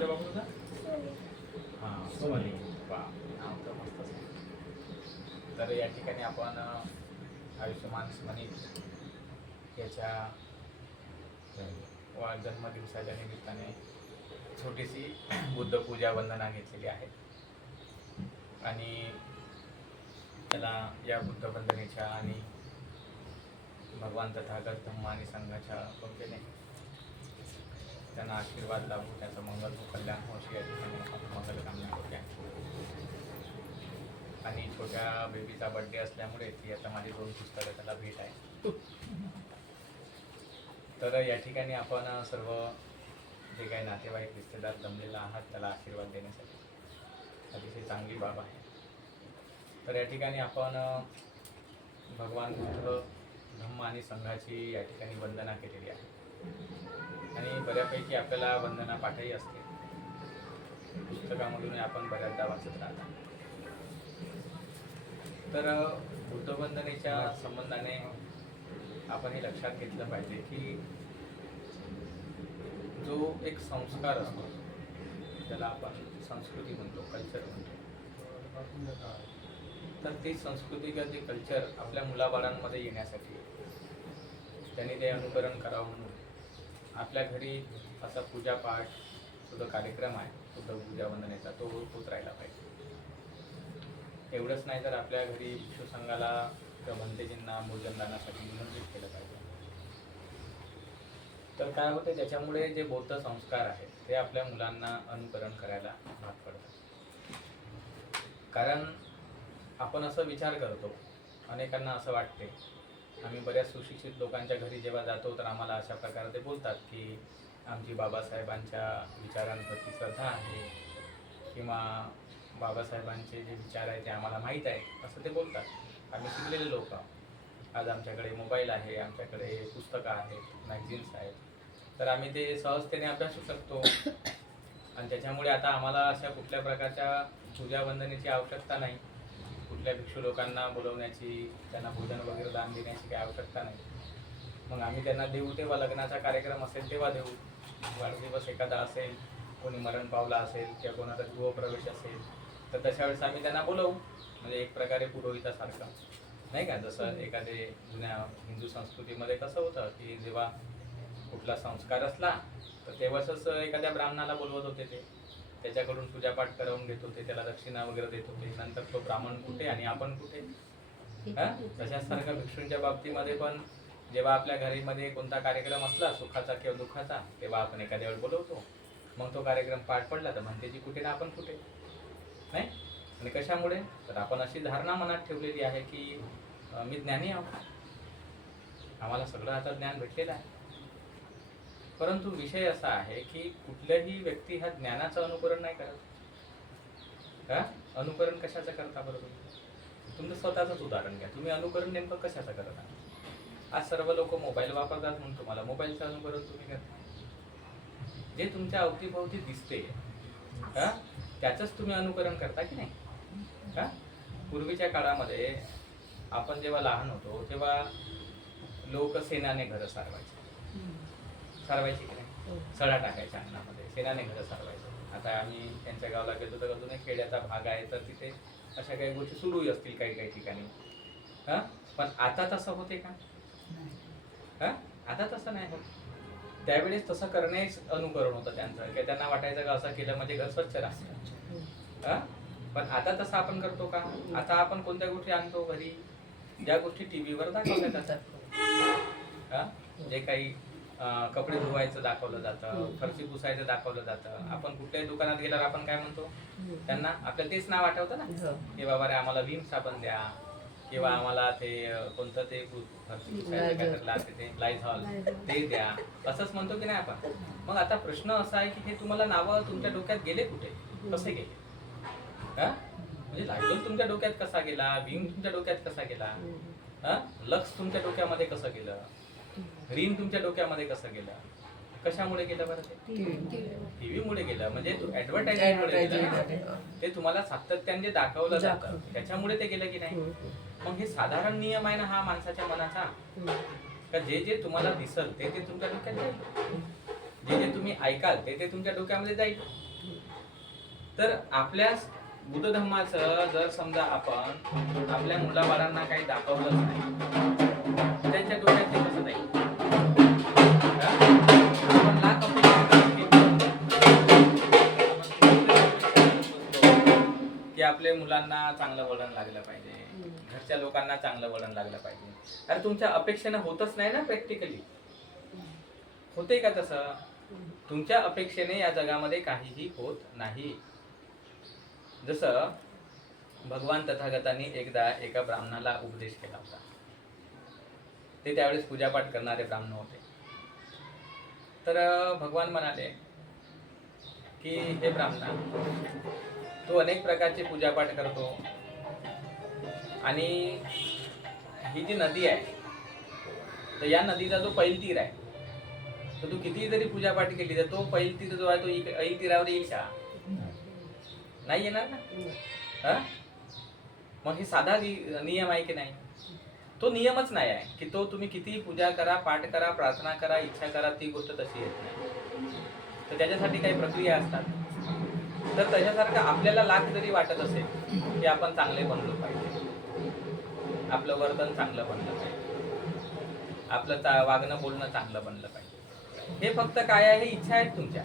होते बाबू तुझा? हां, सोनी. वा, नाव तर मस्तच आहे. तर या ठिकाणी आपण आयुष्यमान स्मरणित याच्या जन्मदिवसाच्या निमित्ताने छोटीशी बुद्ध पूजा वंदना घेतलेली आहे आणि त्याला या बुद्ध वंदनेच्या आणि भगवान तथागत धम्म आणि संघाच्या कृपेने त्यांना आशीर्वाद लाभू, त्याचं मंगल व कल्याण हो अशी या ठिकाणी मंगलकामना होत्या. आणि छोट्या बेबीचा बड्डे असल्यामुळे ती आता माझी 2 पुस्तकं त्याला भेट आहे. तर या ठिकाणी आपण सर्व जे काही नातेवाईक रिश्तेदार जमलेला आहात त्याला आशीर्वाद देण्यासाठी. अतिशय चांगली बाब आहे. तर या ठिकाणी आपण भगवान बुद्ध धम्म आणि संघाची या ठिकाणी वंदना केलेली आहे आणि बऱ्यापैकी आपल्याला वंदना पाठही असते. पुस्तकामधून आपण बऱ्याचदा वाचत राहतात. तर बुद्ध वंदनेच्या संबंधाने आपण हे लक्षात घेतलं पाहिजे की जो एक संस्कार असतो त्याला आपण संस्कृती म्हणतो, कल्चर म्हणतो. तर ती संस्कृती किंवा ते कल्चर आपल्या मुलाबाळांमध्ये येण्यासाठी त्यांनी ते अनुकरण करावं म्हणून आपल्या घरी असा पूजापाठ सुद्धा कार्यक्रम आहे बुद्ध पूजा वंदनेचा, तो होत राहिला पाहिजे. एवढंच नाही तर आपल्या घरी भिक्षू संघाला किंवा भंतेजींना भोजनदानासाठी निमंत्रित केलं पाहिजे. तर काय होते, त्याच्यामुळे जे बौद्ध संस्कार आहेत ते आपल्या मुलांना अनुकरण करायला भाग पडतात. कारण आपण असं विचार करतो, अनेकांना असं वाटते, आम्ही बऱ्याच सुशिक्षित लोकांच्या घरी जेव्हा जातो तर आम्हाला अशा प्रकारे ते बोलतात की आमची बाबासाहेबांच्या विचारांप्रती श्रद्धा आहे किंवा बाबासाहेबांचे जे विचार आहे ते आम्हाला माहीत आहे, असं ते बोलतात. आम्ही शिकलेले लोक आहोत. आज आमच्याकडे मोबाईल आहे, आमच्याकडे पुस्तकं आहेत, मॅगझिन्स आहेत, तर आम्ही ते सहजतेने अभ्यासू शकतो. आणि त्याच्यामुळे आता आम्हाला अशा कुठल्या प्रकारच्या पूजा वंदनेची आवश्यकता नाही, कुठल्या भिक्षू लोकांना बोलवण्याची, त्यांना भोजन वगैरे दान देण्याची काही आवश्यकता नाही. मग आम्ही त्यांना देऊ तेव्हा, लग्नाचा कार्यक्रम असेल तेव्हा देऊ, वाढदिवस एखादा असेल, कोणी मरण पावला असेल किंवा कोणाचा गृहप्रवेश असेल तर तशा वेळेस आम्ही त्यांना बोलवू. म्हणजे एक प्रकारे पुरोहितासारखं, नाही का. जसं एखादे जुन्या हिंदू संस्कृतीमध्ये कसं होतं की जेव्हा कुठला संस्कार असला तर तेव्हाच एखाद्या ब्राह्मणाला बोलवत होते, ते त्याच्याकडून पूजापाठ करवून घेत होते, त्याला दक्षिणा वगैरे देत होते. नंतर तो ब्राह्मण कुठे आणि आपण कुठे. तशाचसारखं भिक्षूंच्या बाबतीमध्ये पण जेव्हा आपल्या घरामध्ये कोणता कार्यक्रम असला सुखाचा किंवा दुःखाचा तेव्हा आपण एखाद्या वेळ बोलवतो. मग तो कार्यक्रम पार पडला तर म्हणतेची कुठे ना आपण कुठे, नाही. आणि कशामुळे, तर आपण अशी धारणा मनात ठेवलेली आहे की मी ज्ञानी आहोत, आम्हाला सगळं आता ज्ञान भेटलेलं आहे. परंतु विषय असा आहे की कुठल्याही व्यक्ती हा ज्ञानाचं अनुकरण नाही करत. अनुकरण कशाचं करता बरोबर? तुमचं स्वतःचंच उदाहरण घ्या, तुम्ही अनुकरण नेमकं कशाचं करत आहात? आज सर्व लोक मोबाईल वापरतात म्हणून तुम्हाला मोबाईलचं अनुकरण तुम्ही करता. जे तुमच्या अवतीभोवती दिसते त्याचंच तुम्ही अनुकरण करता की नाही. पूर्वीच्या काळामध्ये आपण जेव्हा लहान होतो तेव्हा लोक शेणाने घरं सारवायचे की नाही, सडा टाकायच्या अन्नामध्ये, शेणाने घरं सारवायचे. आता आम्ही त्यांच्या गावाला गेलो तर अजून एक खेड्याचा भाग आहे, तर तिथे अशा काही गोष्टी सुरूही असतील काही काही ठिकाणी. पण आता तसं होते का? आता तसं नाही होत. त्यावेळेस तसं करणेच अनुकरण होतं त्यांचं, की त्यांना वाटायचं का असं केलं म्हणजे घर स्वच्छ राहतं. पण आता तसं आपण करतो का? आता आपण कोणत्या गोष्टी आणतो घरी, ज्या गोष्टी टीव्हीवर दाखवल्या जातात. जे काही कपडे धुवायचं दाखवलं जातं, फरशी पुसायचं दाखवलं जातं. आपण कुठल्याही दुकानात गेल्यावर आपण काय म्हणतो, त्यांना आपल्याला तेच नाव आठवतं ना की बाबा रे आम्हाला विम साबण द्या किंवा आम्हाला ते कोणतं ते फरशी पुसायचं काय ते लायझॉल ते द्या, असंच म्हणतो की नाही आपण. मग आता प्रश्न असा आहे की हे तुम्हाला नावं तुमच्या डोक्यात गेले कुठे, कसे गेले? म्हणजे लायझॉल तुमच्या डोक्यात कसा गेला, विम तुमच्या डोक्यात कसा गेला, लक्स तुमच्या डोक्यामध्ये कसं गेलं, रिम तुमच्या डोक्यामध्ये कसं गेलं, कशामुळे गेलं बरं? ते टीव्हीमुळे गेलं. म्हणजे ऍडव्हर्टायझिंगमुळे गेलं. ते तुम्हाला सातत्याने दाखवलं जातं, त्याच्यामुळे ते गेलं की नाही. मग हे साधारण नियम आहे ना हा माणसाच्या मनाचा, का जे जे तुम्हाला दिसल ते ते तुमच्या डोक्यात जाईल, जे जे तुम्ही ऐकाल ते ते तुमच्या डोक्यामध्ये जाईल. तर आपल्या बुद्ध धर्माचं जर समजा आपण आपल्या मुलाबाळांना काही दाखवलंच नाही, त्यांच्या डोक्यात ते कसं जाईल? आपण लाख की आपल्या मुलांना चांगलं वळण लागलं पाहिजे, घरच्या लोकांना चांगलं वळण लागलं पाहिजे. अरे तुमच्या अपेक्षेनं होतच नाही ना प्रॅक्टिकली. होते का तसं? तुमच्या अपेक्षेने या जगामध्ये काहीही होत नाही. जसं भगवान तथागतांनी एकदा एका ब्राह्मणाला उपदेश केला होता. ते त्यावेळेस पूजापाठ करणारे ब्राह्मण होते. तर भगवान म्हणाले की हे ब्राह्मणा, तू अनेक प्रकारची पूजापाठ करतो आणि ही जी नदी आहे तर या नदीचा जो पैल तीर आहे, तर तू किती जरी पूजापाठ केली तर तो पैल तीर जो आहे तो ऐल तीरावर येईल का? नाही येणार ना. मग हे साधा नियम आहे की नाही? तो नियमच नाही आहे की तो तुम्ही कितीही पूजा करा, पाठ करा, प्रार्थना करा, इच्छा करा, ती गोष्ट तशी येत नाही. तर त्याच्यासाठी काही प्रक्रिया असतात. तर त्याच्यासारखं आपल्याला लाख जरी वाटत असेल की आपण चांगले बनलो पाहिजे, आपलं वर्तन चांगलं बनलं पाहिजे, आपलं वागणं बोलणं चांगलं बनलं पाहिजे, हे फक्त काय आहे? इच्छा आहेत तुमच्या.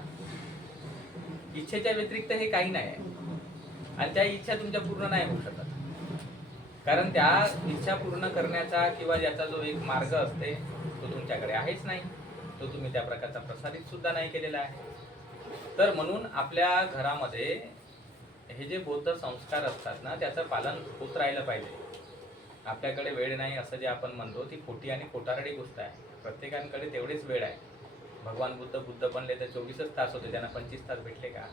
इच्छेच्या व्यतिरिक्त हे काही नाही आहे. आणि त्या इच्छा तुमच्या पूर्ण नाही होऊ शकत. कारण त्या इच्छा पूर्ण करण्याचा किंवा ज्याचा जो एक मार्ग असते तो तुमच्याकडे आहेच नाही. तो तुम्ही त्या प्रकारचा प्रसारित सुद्धा नाही केलेला आहे. तर म्हणून आपल्या घरामध्ये हे जे बौद्ध संस्कार असतात ना, त्याचं पालन होत राहिलं पाहिजे. आपल्याकडे वेळ नाही असं जे आपण म्हणतो ती खोटी आणि खोटारडी गोष्ट आहे. प्रत्येकाकडे तेवढेच वेळ आहे. भगवान बुद्ध बनले तर 24च तास होते, त्यांना 25 तास भेटले का?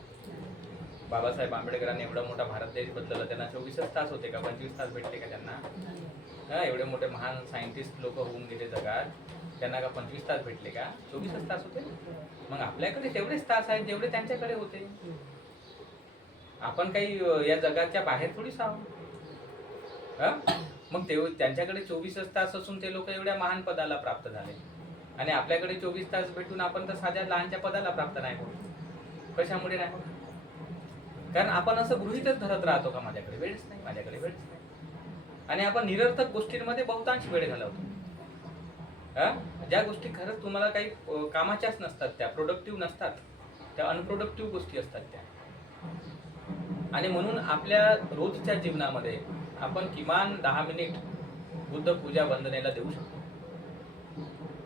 बाबासाहेब आंबेडकरांनी एवढा मोठा भारत देश बदलला, त्यांना 24च तास होते का? 25 तास भेटले का त्यांना? एवढे मोठे महान सायंटिस्ट लोक होऊन गेले जगात, त्यांना का 25 तास भेटले का? 24च तास होते. मग आपल्याकडे तेवढेच तास आहेत जेवढे त्यांच्याकडे होते. आपण काही या जगाच्या बाहेर थोडीच आहोत. मग त्यांच्याकडे 24च तास असून ते लोक एवढ्या महान पदाला प्राप्त झाले आणि आपल्याकडे 24 तास भेटून आपण तर साध्या लहानच्या पदाला प्राप्त नाही होत. कशामुळे नाही होत? कारण आपण असं गृहीतच धरत राहतो का माझ्याकडे वेळच नाही, माझ्याकडे वेळच नाही, आणि आपण निरर्थक गोष्टींमध्ये बहुतांश वेळ घालवतो. ज्या गोष्टी खरंच तुम्हाला काही कामाच्याच नसतात, त्या प्रोडक्टिव्ह नसतात, त्या अनप्रोडक्टिव्ह गोष्टी असतात त्या. आणि म्हणून आपल्या रोजच्या जीवनामध्ये आपण किमान 10 मिनिट बुद्ध पूजा वंदनेला देऊ शकतो.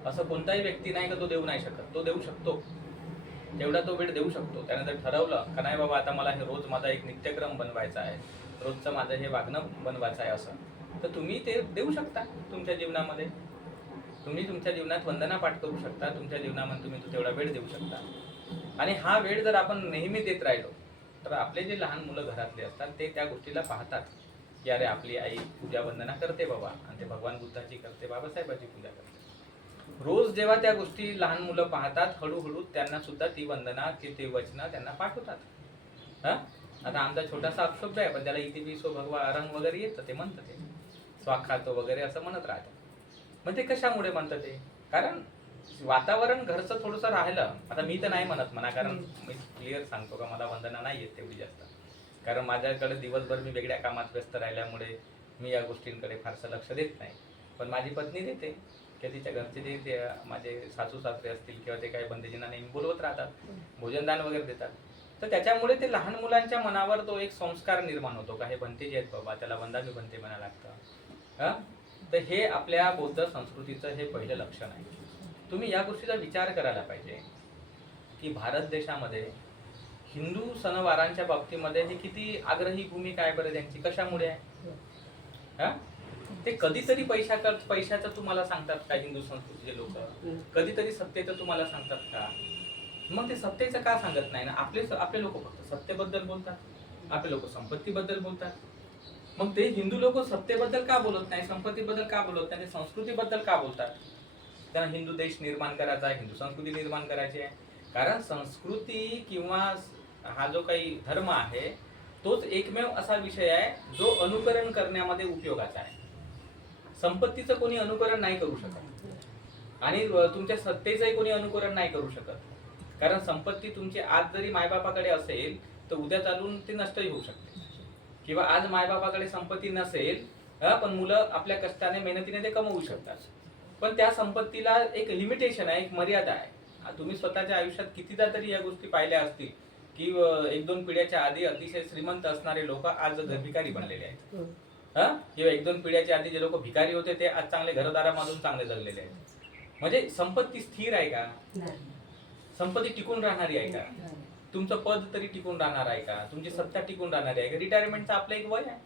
असं कोणताही व्यक्ती नाही का तो देऊ नाही शकत. तो देऊ शकतो, तेवढा तो वेळ देऊ शकतो. त्याने जर ठरवलं का नाही बाबा आता मला हे रोज माझा एक नित्यक्रम बनवायचा आहे, रोजचं माझं हे वागणं बनवायचं आहे असं, तर तुम्ही ते देऊ शकता तुमच्या जीवनामध्ये. तुम्ही तुमच्या जीवनात वंदना पाठ करू शकता, तुमच्या जीवनामध्ये तुम्ही तो तेवढा वेळ देऊ शकता. आणि हा वेळ जर आपण नेहमी देत राहिलो तर आपले जे लहान मुलं घरातले असतात ते त्या गोष्टीला पाहतात की अरे आपली आई पूजा वंदना करते बाबा, आणि ते भगवान बुद्धाची करते, बाबासाहेबाची पूजा करते. रोज जेव्हा त्या गोष्टी लहान मुलं पाहतात, हळूहळू त्यांना सुद्धा ती वंदना की ते वचनं त्यांना पाठवतात. आता आमचा छोटासा अपशब्द आहे पण त्याला इथे विसो भगवा रंग वगैरे येतं, ते म्हणतं, ते स्वाखातो वगैरे असं म्हणत राहतं. मग ते कशामुळे म्हणतं? ते कारण वातावरण घरचं थोडंसं राहिलं. आता मी तर नाही म्हणत म्हणा, कारण मी क्लिअर सांगतो का मला वंदना नाही येत तेवढी जास्त, कारण माझ्याकडे दिवसभर मी वेगळ्या कामात व्यस्त राहिल्यामुळे मी या गोष्टींकडे फारसं लक्ष देत नाही. पण माझी पत्नी देते की तिच्या घरचे जे माझे सासू सासरे असतील किंवा ते काही बंदेजींना नेहमी बोलवत राहतात, भोजनदान वगैरे देतात. तर त्याच्यामुळे ते लहान मुलांच्या मनावर तो एक संस्कार निर्माण होतो का हे बनते जे आहेत बाबा, त्याला वंदामी बनते म्हणा लागतं. तर हे आपल्या बौद्ध संस्कृतीचं हे पहिलं लक्षण आहे. तुम्ही या गोष्टीचा विचार करायला पाहिजे की भारत देशामध्ये हिंदू सणवारांच्या बाबतीमध्ये हे किती आग्रही भूमिका आहे बरं त्यांची. कशामुळे आहे? ते कधीतरी पैशाचं तुम्हाला सांगतात का हिंदू संस्कृतीचे लोक? कधीतरी सत्तेचं तुम्हाला सांगतात का? मग ते सत्तेचं का सांगत नाही ना? आपले लोक फक्त सत्तेबद्दल बोलतात, आपले लोक संपत्तीबद्दल बोलतात. मग ते हिंदू लोक सत्तेबद्दल का बोलत नाही, संपत्तीबद्दल का बोलत नाही, संस्कृतीबद्दल का बोलतात? त्यांना हिंदू देश निर्माण करायचा आहे, हिंदू संस्कृती निर्माण करायची आहे. कारण संस्कृती किंवा हा जो काही धर्म आहे तोच एकमेव असा विषय आहे जो अनुकरण करण्यामध्ये उपयोगाचा आहे. संपत्तीचं कोणी अनुकरण नाही करू शकत आणि तुमच्या सत्तेचंही कोणी अनुकरण नाही करू शकत. कारण संपत्ती तुमची आज जरी मायबापाकडे असेल तर उद्या चालून ती नष्टही होऊ शकते, किंवा आज मायबापाकडे संपत्ती नसेल पण मुलं आपल्या कष्टाने मेहनतीने ते कमवू शकतात, पण त्या संपत्तीला एक लिमिटेशन आहे, एक मर्यादा आहे. तुम्ही स्वतःच्या आयुष्यात कितीदा तरी या गोष्टी पाहिल्या असतील की 1-2 पिढ्याच्या आधी अतिशय श्रीमंत असणारे लोक आज भिकारी बनलेले आहेत, किंवा 1-2 पिढ्याच्या आधी जे लोक भिकारी होते ते आज चांगले घरदारामधून चांगले जगलेले आहेत. म्हणजे संपत्ती स्थिर आहे का? संपत्ती टिकून राहणारी आहे का? तुमचं पद तरी टिकून राहणार आहे का? तुमची सत्ता टिकून राहणारी आहे का? रिटायरमेंटचं आपलं एक वय आहे,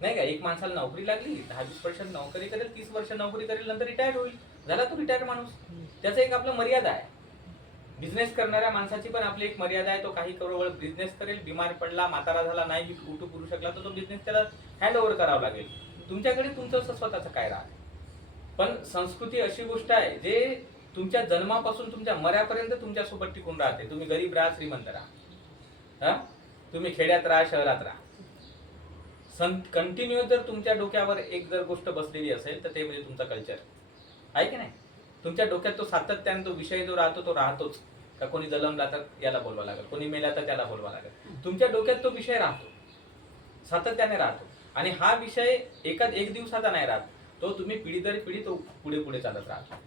नाही का? एक माणसाला नोकरी लागली, 10-20 वर्ष नोकरी करेल, 30 वर्ष नोकरी करेल, नंतर रिटायर होईल, झाला तो रिटायर माणूस. त्याचं एक आपलं मर्यादा आहे. बिझनेस करणाऱ्या माणसाची पण आपली एक मर्यादा आहे. तो काही करोड बिझनेस करेल, बिमार पडला, म्हातारा झाला, नाही उठू करू शकला तर तो बिझनेस त्याला हँड ओव्हर करावा लागेल. तुमच्याकडे तुमचं स्वतःचं काय राहत. पण संस्कृती अशी गोष्ट आहे जे तुमच्या जन्मापासून तुमच्या मऱ्यापर्यंत तुमच्यासोबत टिकून राहते. तुम्ही गरीब राहा, श्रीमंत राहा, तुम्ही खेड्यात राहा, शहरात राहा, कंटिन्यू जर तुमच्या डोक्यावर एक जर गोष्ट बसलेली असेल तर ते म्हणजे तुमचं कल्चर आहे की नाही. तुमच्या डोक्यात तो सातत्याने तो विषय जो राहतो तो राहतोच. का कोणी जन्मला तर याला बोलवा लागेल, कोणी मेला तर त्याला बोलवा लागेल. तुमच्या डोक्यात तो विषय राहतो, सातत्याने राहतो, आणि हा विषय एक दिवसाचा नाही राहत, तो तुम्ही पिढी दर पिढी तो पुढे पुढे चालत राहतो.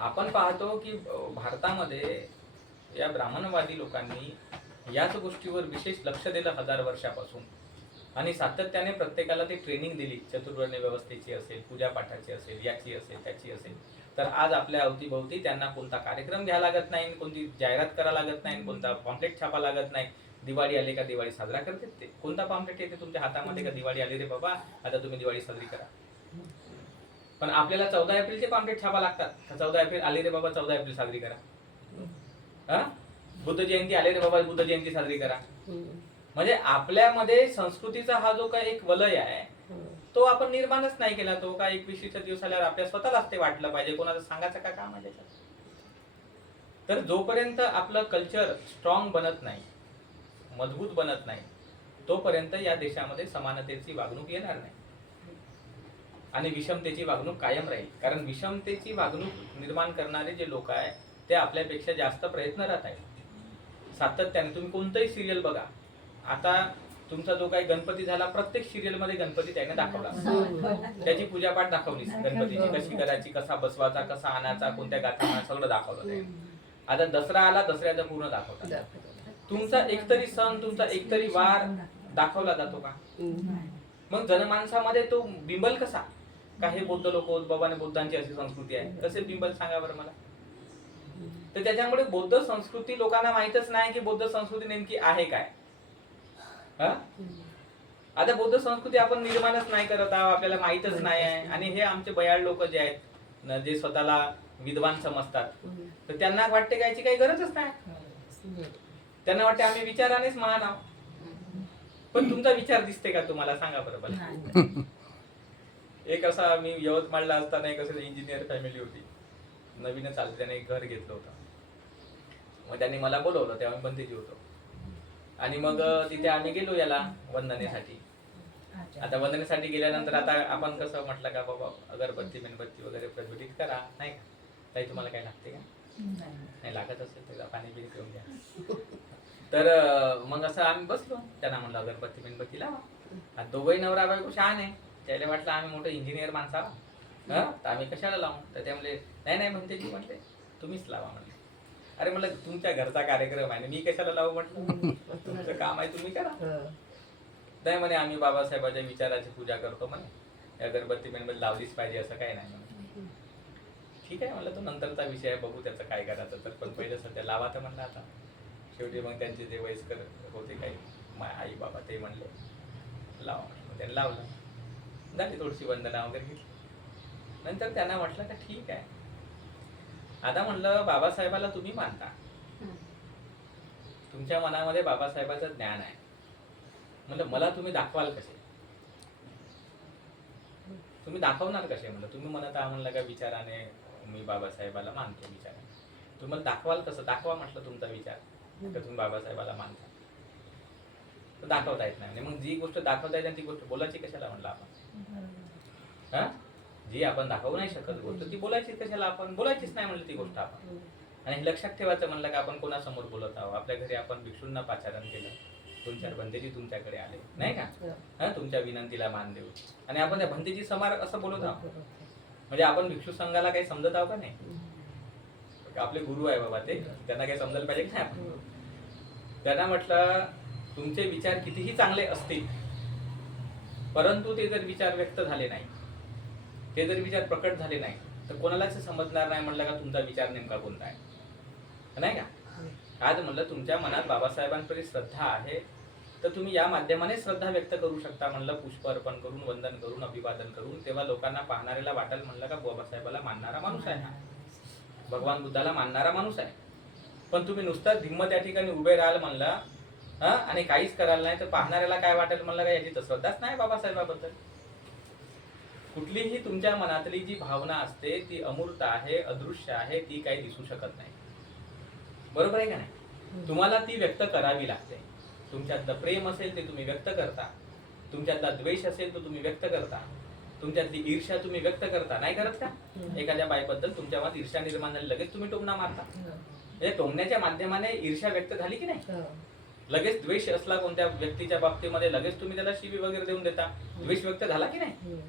आपण पाहतो की भारतामध्ये या ब्राह्मणवादी लोकांनी याच गोष्टीवर विशेष लक्ष दिलं 1000 वर्षापासून, आणि सातत्याने प्रत्येकाला ती ट्रेनिंग दिली. चतुर्वर्ण व्यवस्थेची असेल, पूजापाठाची असेल, याची असेल, त्याची असेल. तर आज आपल्या अवतीभोवती त्यांना कोणता कार्यक्रम घ्यावा लागत नाही, कोणती जाहिरात करावं लागत नाही, कोणता पॉम्पलेट छापा लागत नाही. दिवाळी आली का दिवाळी साजरा करतात ते. कोणता पॉम्पलेट येते तुमच्या हातामध्ये का दिवाळी आली रे बाबा आता तुम्ही दिवाळी साजरी करा. पण आपल्याला 14 एप्रिलचे पॉम्पलेट छापा लागतात. 14 एप्रिल आली रे बाबा 14 एप्रिल साजरी करा. बुद्ध जयंती आले रे बाबा बुद्ध जयंती साजरी करा. म्हणजे आपल्यामध्ये संस्कृतीचा हा जो काय एक वलय आहे तो आपण निर्माणच नाही केला. तो काय 21 दिवस आल्यावर आपल्या स्वतःलाच ते वाटलं पाहिजे, कोणाला सांगायचं का काम आहे त्याच्यात. तर जोपर्यंत आपलं कल्चर स्ट्रॉंग बनत नाही, मजबूत बनत नाही, तोपर्यंत या देशामध्ये समानतेची वागणूक येणार नाही आणि विषमतेची वागणूक कायम राहील. कारण विषमतेची वागणूक निर्माण करणारे जे लोक आहे ते आपल्यापेक्षा जास्त प्रयत्नरत आहेत सातत्याने. तुम्ही कोणतंही सिरियल बघा, आता तुमचा जो काही गणपती झाला, प्रत्येक सिरियल मध्ये गणपती त्याने दाखवला, त्याची पूजापाठ दाखवली, गणपतीची कशी करायची, कसा बसवायचा, कसा आणायचा, कोणत्या गाथा, सगळं दाखवलं त्याने. आता दसरा आला, दसऱ्याचा पूर्ण दाखवतात. तुमचा एकतरी सण, तुमचा एकतरी वार दाखवला जातो का? मग जनमानसामध्ये तो बिंबल कसा का? हे बौद्ध लोक, बाबाने बुद्धांची अशी संस्कृती आहे, कसे बिंबल सांगा बरं मला. तर त्याच्यामुळे बौद्ध संस्कृती लोकांना माहितच नाही की बौद्ध संस्कृती नेमकी आहे काय. आता बौद्ध संस्कृती आपण निर्माणच नाही करत आहोत, आपल्याला माहितच नाही आहे. आणि हे आमचे बयाळ लोक जे आहेत, जे स्वतःला विद्वान समजतात, तर त्यांना वाटते काय याची काही गरजच नाही. त्यांना वाटते आम्ही विचारानेच महान आहोत. पण तुमचा विचार दिसते का तुम्हाला, सांगा बरोबर. एक असा मी यवतमाळला असताना एक असं इंजिनियर फॅमिली होती, नवीन चालते, त्याने एक घर घेतलं होतं. मग त्यांनी मला बोलवलं, तेव्हा मी बंदीजी होतो. आणि मग तिथे आम्ही गेलो याला वंदनेसाठी. आता वंदनेसाठी गेल्यानंतर आता आपण कसं म्हटलं का बाबा अगरबत्ती मेणबत्ती वगैरे प्रज्वलित करा, नाही का ताई, तुम्हाला काय लागते का? नाही लागत असेल तर पाणी बिणी पिऊन घ्या. तर मग असं आम्ही बसलो, त्यांना म्हणलं अगरबत्ती मेणबत्ती लावा. दोघंही नवरा बायको शहाण आहे, त्याला वाटलं आम्ही मोठं इंजिनियर माणसा तर आम्ही कशाला लावू. तर ते म्हणले नाही नाही म्हणते जी, म्हटले तुम्हीच लावा म्हणले. अरे म्हणलं तुमच्या घरचा कार्यक्रम आहे, मी कशाला लावू म्हटलं, तुमचं काम आहे तुम्ही करा. नाही म्हणे आम्ही बाबासाहेबांच्या विचाराची पूजा करतो म्हणे, अगरबत्ती मेणबत्ती लावलीच पाहिजे असं काही नाही म्हणे. ठीक आहे म्हणलं, तो नंतरचा विषय आहे, बघू त्याचं काय करायचं तर, पण पहिलं सध्या लावा तर म्हणलं. आता शेवटी मग त्यांचे जे वयस्कर होते काही आई बाबा ते म्हणले लावा म्हटलं, त्यांनी लावलं. झाली थोडीशी वंदना वगैरे घेतली. नंतर त्यांना म्हटलं का ठीक आहे, आता म्हणलं बाबासाहेबाला तुम्ही मानता, तुमच्या मनामध्ये बाबासाहेबाचं ज्ञान आहे, म्हणलं मला तुम्ही दाखवाल कसे, तुम्ही दाखवणार कसे. म्हणलं तुम्ही म्हणत आहात म्हणलं का विचाराने मी बाबासाहेबाला मानतो, विचाराने तुम्हाला दाखवाल कसं. दाखवा म्हटलं तुमचा विचार तर तुम्ही बाबासाहेबाला मानता. तर दाखवता येत नाही. मग जी गोष्ट दाखवता येते ती गोष्ट बोलायची कशाला म्हणलं आपण. जी आपण दाखवू नाही शकत गोष्ट ती बोलायची कशाला, आपण बोलायचीच नाही म्हणलं ती गोष्ट आपण. आणि हे लक्षात ठेवायचं म्हणलं का आपण कोणासमोर बोलत आहोत. आपल्या घरी आपण भिक्षूंना पाचारण केलं, 2-4 भंतेजी तुमच्याकडे आले नाही का, हा तुमच्या विनंतीला मान देऊ, आणि आपण त्या भंतेजी समोर असं बोलत आहोत, म्हणजे आपण भिक्षू संघाला काही समजत आहोत का नाही. आपले गुरु आहे बाबा ते, त्यांना काही समजायला पाहिजे की नाही. त्यांना म्हटलं तुमचे विचार कितीही चांगले असतील, परंतु ते जर विचार व्यक्त झाले नाही, ते जर विचार प्रकट झाले नाही, तर कोणालाच समजणार नाही म्हणलं का तुमचा विचार नेमका कोणता आहे, नाही का. आज म्हणलं तुमच्या मनात बाबासाहेबांकडे श्रद्धा आहे, तर तुम्ही या माध्यमाने श्रद्धा व्यक्त करू शकता म्हणलं, पुष्प अर्पण करून, वंदन करून, अभिवादन करून. तेव्हा लोकांना पाहणाऱ्याला वाटेल म्हणलं का बाबासाहेबाला मानणारा माणूस आहे, भगवान बुद्धाला मानणारा माणूस आहे. पण तुम्ही नुसतं धिम्म त्या ठिकाणी उभे राहाल म्हणलं, हा, आणि काहीच कराल नाही, तर पाहणाऱ्याला काय वाटेल म्हणलं का याची तर श्रद्धाच नाही बाबासाहेबाबद्दल. कुठलीही तुमच्या मनातली जी भावना असते ती अमूर्त आहे, अदृश्य आहे, ती काही दिसू शकत नाही. बरोबर आहे का नाही. तुम्हाला ती व्यक्त करावी लागते. तुमच्यातलं प्रेम असेल ते तुम्ही व्यक्त करता, तुमच्यातला द्वेष असेल तो तुम्ही व्यक्त करता, तुमच्यातली ईर्ष्या तुम्ही व्यक्त करता, नाही करत का. एखाद्या बाईबद्दल तुमच्या मनात ईर्ष्या निर्माण झाली, लगेच तुम्ही टोमणा मारता. म्हणजे टोमण्याच्या माध्यमाने ईर्ष्या व्यक्त झाली की नाही. लगेच द्वेष असला कोणत्या व्यक्तीच्या बाबतीमध्ये, लगेच तुम्ही त्याला शिवी वगैरे देऊन देता, द्वेष व्यक्त झाला की नाही.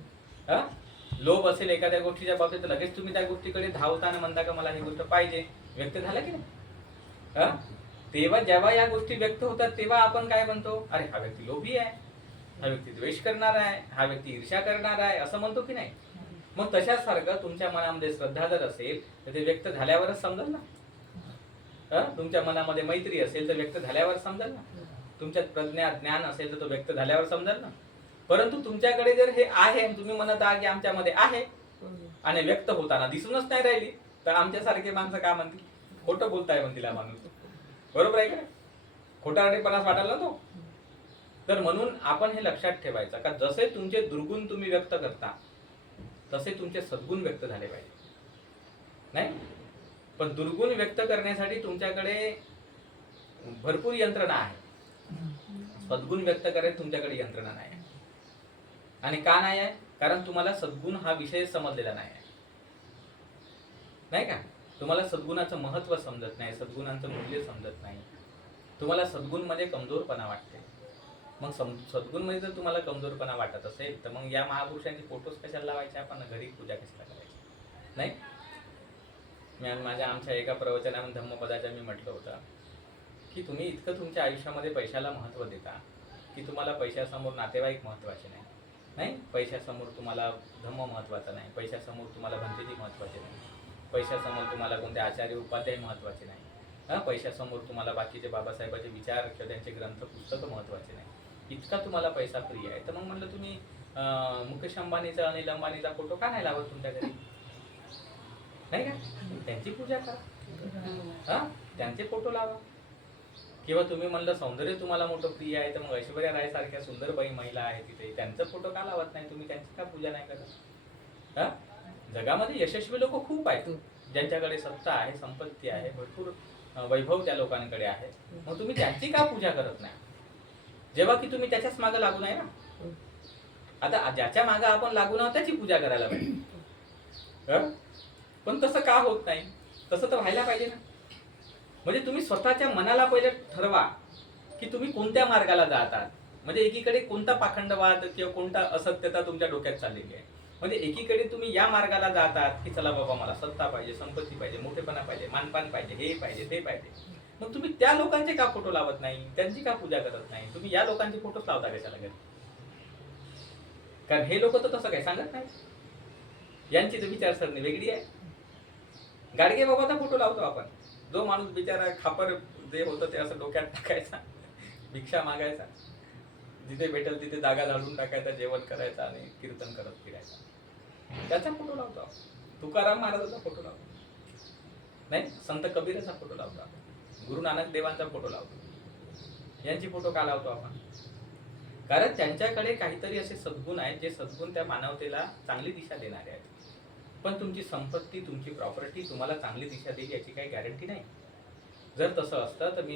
लोभ असेल एखाद्या गोष्टीच्या बाबतीत, तर लगेच तुम्ही त्या गोष्टीकडे धावता आणि म्हणता का मला ही गोष्ट पाहिजे, व्यक्त झाला की नाही. तेव्हा जेव्हा या गोष्टी व्यक्त होतात तेव्हा आपण काय म्हणतो, अरे हा व्यक्ती लोभी आहे, हा व्यक्ती द्वेष करणार आहे, हा व्यक्ती ईर्ष्या करणार आहे, असं म्हणतो की नाही. मग तशाच सारखं तुमच्या मनामध्ये श्रद्धा जर असेल तर ते व्यक्त झाल्यावरच समजेल ना. तुमच्या मनामध्ये मैत्री असेल तर व्यक्त झाल्यावर समजेल ना. तुमच्यात प्रज्ञा ज्ञान असेल तर तो व्यक्त झाल्यावर समजेल ना. परंतु तुमच्याकडे जर हे आहे, तुम्ही म्हणत आहात की आमच्यामध्ये आहे, आणि व्यक्त होताना दिसूनच नाही राहिली, तर आमच्यासारखे माणसं काय म्हणतील, खोटं बोलताय म्हणतील हा माणूस. बरोबर आहे का. खोटारडेपणाच वाटायला ना तो. तर म्हणून आपण हे लक्षात ठेवायचं का जसे तुमचे दुर्गुण तुम्ही व्यक्त करता, तसे तुमचे सद्गुण व्यक्त झाले पाहिजे, नाही. पण दुर्गुण व्यक्त करण्यासाठी तुमच्याकडे भरपूर यंत्रणा आहे, सद्गुण व्यक्त करायला तुमच्याकडे यंत्रणा नाही. आणि का नाही आहे, कारण तुम्हाला सद्गुण हा विषय समजलेला नाही आहे, नाही का. तुम्हाला सद्गुणाचं महत्व समजत नाही, सद्गुणांचं मूल्य समजत नाही. तुम्हाला सद्गुण मध्ये कमजोरपणा वाटते. मग सद्गुण मध्ये जर तुम्हाला कमजोरपणा वाटत असेल तर मग या महापुरुषांचे फोटोज कशाला लावायचे, आपण घरी पूजा कशाला करायची, नाही. आमच्या एका प्रवचनामध्ये धम्मपदाच्या मी म्हटलं होतं की तुम्ही इतकं तुमच्या आयुष्यामध्ये पैशाला महत्व देता की तुम्हाला पैशासमोर नातेवाईक महत्वाचे नाही, नाही. पैशासमोर तुम्हाला धम्म महत्वाचा नाही, पैशासमोर तुम्हाला भंतेजी महत्वाचे नाही, पैशासमोर तुम्हाला कोणते आचार्य उपाध्याय महत्वाचे नाही, पैशासमोर तुम्हाला बाकीचे बाबासाहेबांचे विचार किंवा त्यांचे ग्रंथ पुस्तकं महत्वाचे नाही. इतका तुम्हाला पैसा प्रिय आहे, तर मग म्हणलं तुम्ही मुकेश अंबानीचा, अनिल अंबानीचा फोटो का नाही लावत तुमच्या घरी, नाही का. त्यांची पूजा करा, त्यांचे फोटो लावा. किंवा तुम्ही म्हणलं सौंदर्य तुम्हाला मोठं प्रिय आहे, तर मग ऐश्वर्या राय सारख्या सुंदर बाई महिला आहे तिथे, त्यांचा फोटो का लावत नाही तुम्ही, त्यांची का पूजा नाही करत. जगामध्ये यशस्वी लोक खूप आहेत, ज्यांच्याकडे सत्ता आहे, संपत्ती आहे, भरपूर वैभव त्या लोकांकडे आहे, मग तुम्ही त्यांची का पूजा करत नाही, जेव्हा की तुम्ही त्याच्याच मागे लागून आहे ना. आता ज्याच्या मागे आपण लागून आहोत त्याची पूजा करायला पाहिजे. पण तसं का होत नाही, तसं तर व्हायला पाहिजे ना. म्हणजे तुम्ही स्वतःच्या मनाला पहिले ठरवा की तुम्ही कोणत्या मार्गाला जात आहात. म्हणजे एकीकडे कोणता पाखंडवाद किंवा कोणता असत्यता तुमच्या डोक्यात चाललेली आहे. म्हणजे एकीकडे तुम्ही या मार्गाला जात आहात की चला बाबा मला सत्ता पाहिजे, संपत्ती पाहिजे, मोठेपणा पाहिजे, मानपान पाहिजे, हे पाहिजे, ते पाहिजे. मग तुम्ही त्या लोकांचे का फोटो लावत नाही, त्यांची का पूजा करत नाही, तुम्ही या लोकांचे फोटोच लावता कशाला घरी. कारण हे लोक तर तसं काही सांगत नाही, यांची तर विचारसरणी वेगळी आहे. गाडगे बाबाचा फोटो लावतो आपण, जो माणूस बिचारा खापर जे होतं ते असं डोक्यात टाकायचा, भिक्षा मागायचा, जिथे भेटेल तिथे जागा झाडून टाकायचा, जेवण करायचं आणि कीर्तन करत फिरायचा, त्याचा फोटो लावतो आपण. तुकाराम महाराजांचा फोटो लावतो, नाही. संत कबीराचा फोटो लावतो आपण, गुरु नानक देवांचा फोटो लावतो. यांची फोटो का लावतो आपण, कारण त्यांच्याकडे काहीतरी असे सद्गुण आहेत जे सद्गुण त्या मानवतेला चांगली दिशा देणारे आहेत. पण तुमची संपत्ती, तुमची प्रॉपर्टी तुम्हाला चांगली दिशा देईल याची काही गॅरंटी नाही. जर तसं असतं तर मी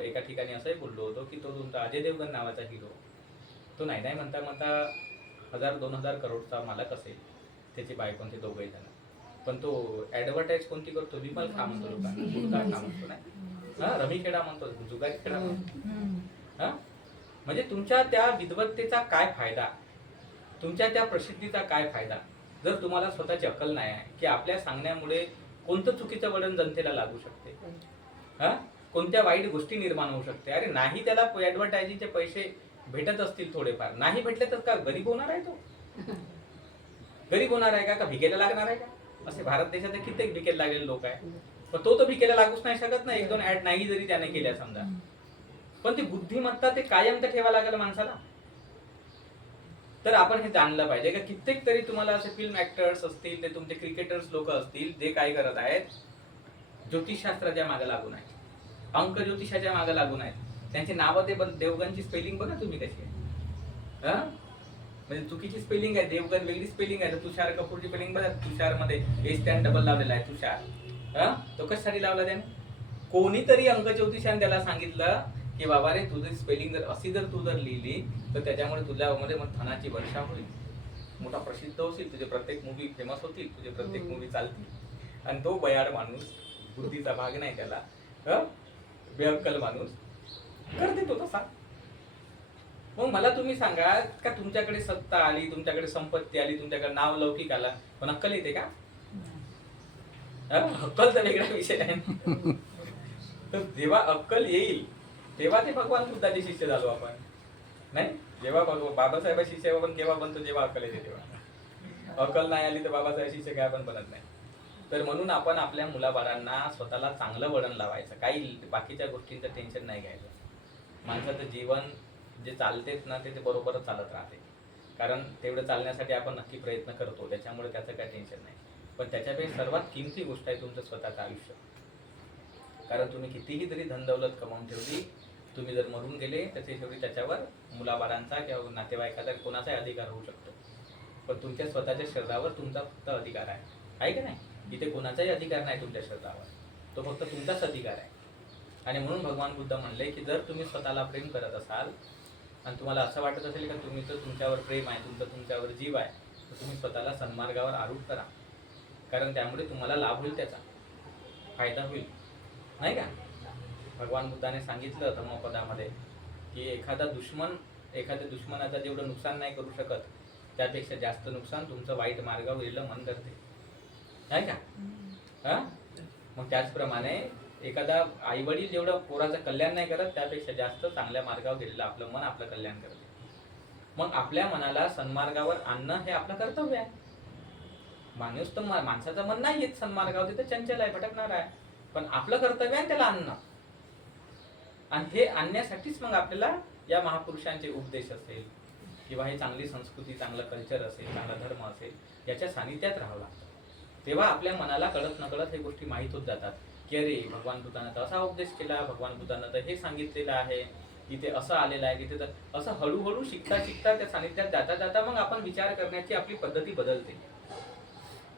एका ठिकाणी असंही बोललो होतो की तो तुमचा अजय देवगन नावाचा हिरो, तो नाही म्हणता 1000-2000 करोडचा मालक असेल, त्याची बायको ते दोघंही जण, पण तो ऍडव्हर्टाईज कोणती करतो? विमल खा म्हणतो, लोकांना गुटखा खा म्हणतो, नाही हा, रमी खेळा म्हणतो, जुगारी खेळा म्हणतो. हा, म्हणजे तुमच्या त्या विद्वत्तेचा काय फायदा, तुमच्या त्या प्रसिद्धीचा काय फायदा, जर तुम्हाला स्वतःची अक्कल नाही आहे की आपल्या सांगण्यामुळे कोणतं चुकीचं वळण जनतेला लागू शकते, हा, कोणत्या वाईट गोष्टी निर्माण होऊ शकते. अरे नाही, त्याला ऍडव्हर्टायझिंगचे पैसे भेटत असतील थोडेफार, नाही भेटले तर का गरीब होणार आहे तो? गरीब होणार आहे का भिकेला लागणार आहे का? असे भारत देशात कित्येक भिकेला लागलेले लोक आहे, पण तो तर भिकेला लागूच नाही शकत ना. एक दोन ऍड नाही जरी त्याने केल्या समजा, पण ती बुद्धिमत्ता ते कायम तर ठेवा लागेल माणसाला. तर आपण हे जाणलं पाहिजे का कित्येक तरी तुम्हाला असे फिल्म ऍक्टर्स असतील, ते तुमचे क्रिकेटर्स लोक असतील, जे काय करत आहेत, ज्योतिषशास्त्राच्या मागे लागून आहेत, अंक ज्योतिषाच्या मागे लागून आहेत. त्यांची नावं ते देवगणची स्पेलिंग बघा तुम्ही कशी आहे, म्हणजे चुकीची स्पेलिंग आहे. देवगण वेगळी स्पेलिंग आहे. तुषार कपूरची स्पेलिंग बघा, तुषार मध्ये एस स्टँड डबल लावलेला आहे तुषार. तो कशासाठी लावला त्याने? कोणीतरी अंक ज्योतिषाने त्याला सांगितलं की बाबा रे, तुझी स्पेलिंग जर अशी जर तू जर लिहिली तर त्याच्यामुळे तुझ्यामध्ये मग धनाची वर्षा होईल, मोठा प्रसिद्ध होशील, तुझे प्रत्येक मूवी फेमस होतील, तुझे प्रत्येक मूवी चालतील. आणि तो बयाड माणूस, बुद्धीचा भाग नाही त्याला, बेअक्कल माणूस कर देतो तसा. मग मला तुम्ही सांगा का तुमच्याकडे सत्ता आली, तुमच्याकडे संपत्ती आली, तुमच्याकडे नाव लौकिक आला, पण अक्कल येते का? अक्कल तर वेगळा विषय आहे. तर जेव्हा अक्कल येईल तेव्हा ते भगवान बुद्धाचे शिष्य झालो आपण, नाही? जेव्हा बाबासाहेब शिष्य आपण केव्हा बनतो? जेव्हा अक्कल येते तेव्हा. अक्कल नाही आली तर बाबासाहेब शिष्य काय आपण बनत नाही. तर म्हणून आपण आपल्या मुलाबाळांना स्वतःला चांगलं वळण लावायचं, काही बाकीच्या गोष्टींचं टेन्शन नाही घ्यायचं. माणसाचं जीवन जे चालतेच ना ते बरोबरच चालत राहते, कारण तेवढं चालण्यासाठी आपण नक्की प्रयत्न करतो, त्याच्यामुळे त्याचं काही टेन्शन नाही. पण त्याच्यापेक्षा सर्वात किमती गोष्ट आहे तुमचं स्वतःचं आयुष्य. कारण तुम्ही कितीही जरी धनदौलत कमावून ठेवली, तुम्ही जर मरून गेले तर ते शेवटी त्याच्यावर मुलाबाळांचा किंवा नातेवाईकाचा कोणाचाही अधिकार होऊ शकतो, पण तुमच्या स्वतःच्या शरीरावर तुमचा फक्त अधिकार आहे का नाही? इथे कोणाचाही अधिकार नाही तुमच्या शरीरावर, तो फक्त तुमचाच अधिकार आहे. आणि म्हणून भगवान बुद्ध म्हणले की जर तुम्ही स्वतःला प्रेम करत असाल आणि तुम्हाला असं वाटत असेल का तुम्ही तर तुमच्यावर प्रेम आहे, तुमच्यावर जीव आहे, तर तुम्ही स्वतःला सन्मार्गावर आरूढ करा, कारण त्यामुळे तुम्हाला लाभ होईल, त्याचा फायदा होईल, नाही का? भगवान बुद्धाने सांगितलं धम्मपदामध्ये की एखाद्या दुश्मनाचा जेवढं नुकसान नाही करू शकत त्यापेक्षा जास्त नुकसान तुमचं वाईट मार्गावर गेलेलं मन करते, नाही का? मग त्याचप्रमाणे एखादा आईवडील जेवढं पोराचं कल्याण नाही करत त्यापेक्षा जास्त चांगल्या मार्गावर गेलेलं आपलं मन आपलं कल्याण करते. मग आपल्या मनाला सन्मार्गावर आणणं हे आपलं कर्तव्य आहे. माणूस तर माणसाचं मन नाही येत सन्मार्गावर, तिथं चंचल आहे, भटकणार आहे, पण आपलं कर्तव्य आहे त्याला आणणं. आणि हे आणण्यासाठीच मग आपल्याला या महापुरुषांचे उपदेश असेल किंवा हे चांगली संस्कृती, चांगलं कल्चर असेल, चांगला धर्म असेल, याच्या सानिध्यात राहावं लागतं. तेव्हा आपल्या मनाला कळत नकळत हे गोष्टी माहीत होत जातात की अरे भगवान बुद्धानं तर असा उपदेश केला, भगवान बुद्धानं तर हे सांगितलेलं आहे, तिथे असं आलेलं आहे, तिथे तर असं हळूहळू शिकता शिकता त्या सानिध्यात जाता जाता मग आपण विचार करण्याची आपली पद्धती बदलते.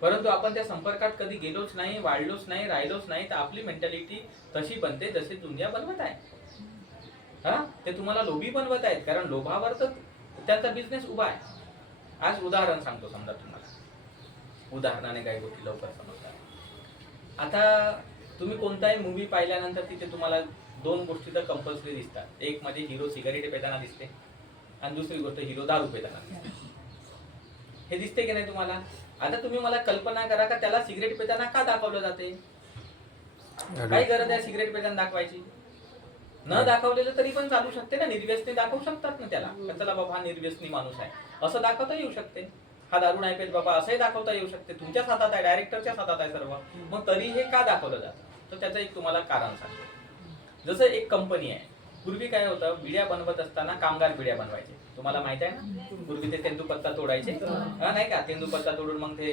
परंतु आपण त्या संपर्कात कधी गेलोच नाही, वाढलोच नाही, राहिलोच नाही, तर आपली मेंटॅलिटी तशी बनते जशी दुनिया बनवत आहे. ते तुम्हाला लोभी बनवत आहेत, कारण लोभावर तर त्यांचा बिझनेस उभा आहे. आज उदाहरण सांगतो, समजा तुम्हाला उदाहरणाने काही गोष्टी लवकर समजतात. आता तुम्ही कोणताही मूवी पाहिल्यानंतर तिथे तुम्हाला दोन गोष्टी तर कंपल्सरी दिसतात. एक म्हणजे हिरो सिगारेट पेताना दिसते आणि दुसरी गोष्ट हिरो दारू पेताना दिसते. हे दिसते की नाही तुम्हाला? आता तुम्ही मला कल्पना करा का त्याला सिगरेट पेताना का दाखवलं जाते? काही गरज आहे सिगरेट पेताना दाखवायची? न दाखवलेलं तरी पण चालू शकते ना, निर्व्यसनी दाखवू शकतात ना त्याला, चला बाबा हा निर्व्यसनी माणूस आहे असं दाखवता येऊ शकते. हा दारू नाही पेत बाबा असंही दाखवता येऊ शकते. तुमच्याच हातात आहे, डायरेक्टरच्याच हातात आहे सर्व. मग तरी हे का दाखवलं जातं? तर त्याचं एक तुम्हाला कारण सांगतो. जसं एक कंपनी आहे, पूर्वी काय होतं, बिड्या बनवत असताना कामगार बिड्या बनवायचे. तुम्हाला माहित आहे ना, पूर्वी ते तेंदूपत्ता तोडायचे, नाही का? तेंदूपत्ता तोडून मग ते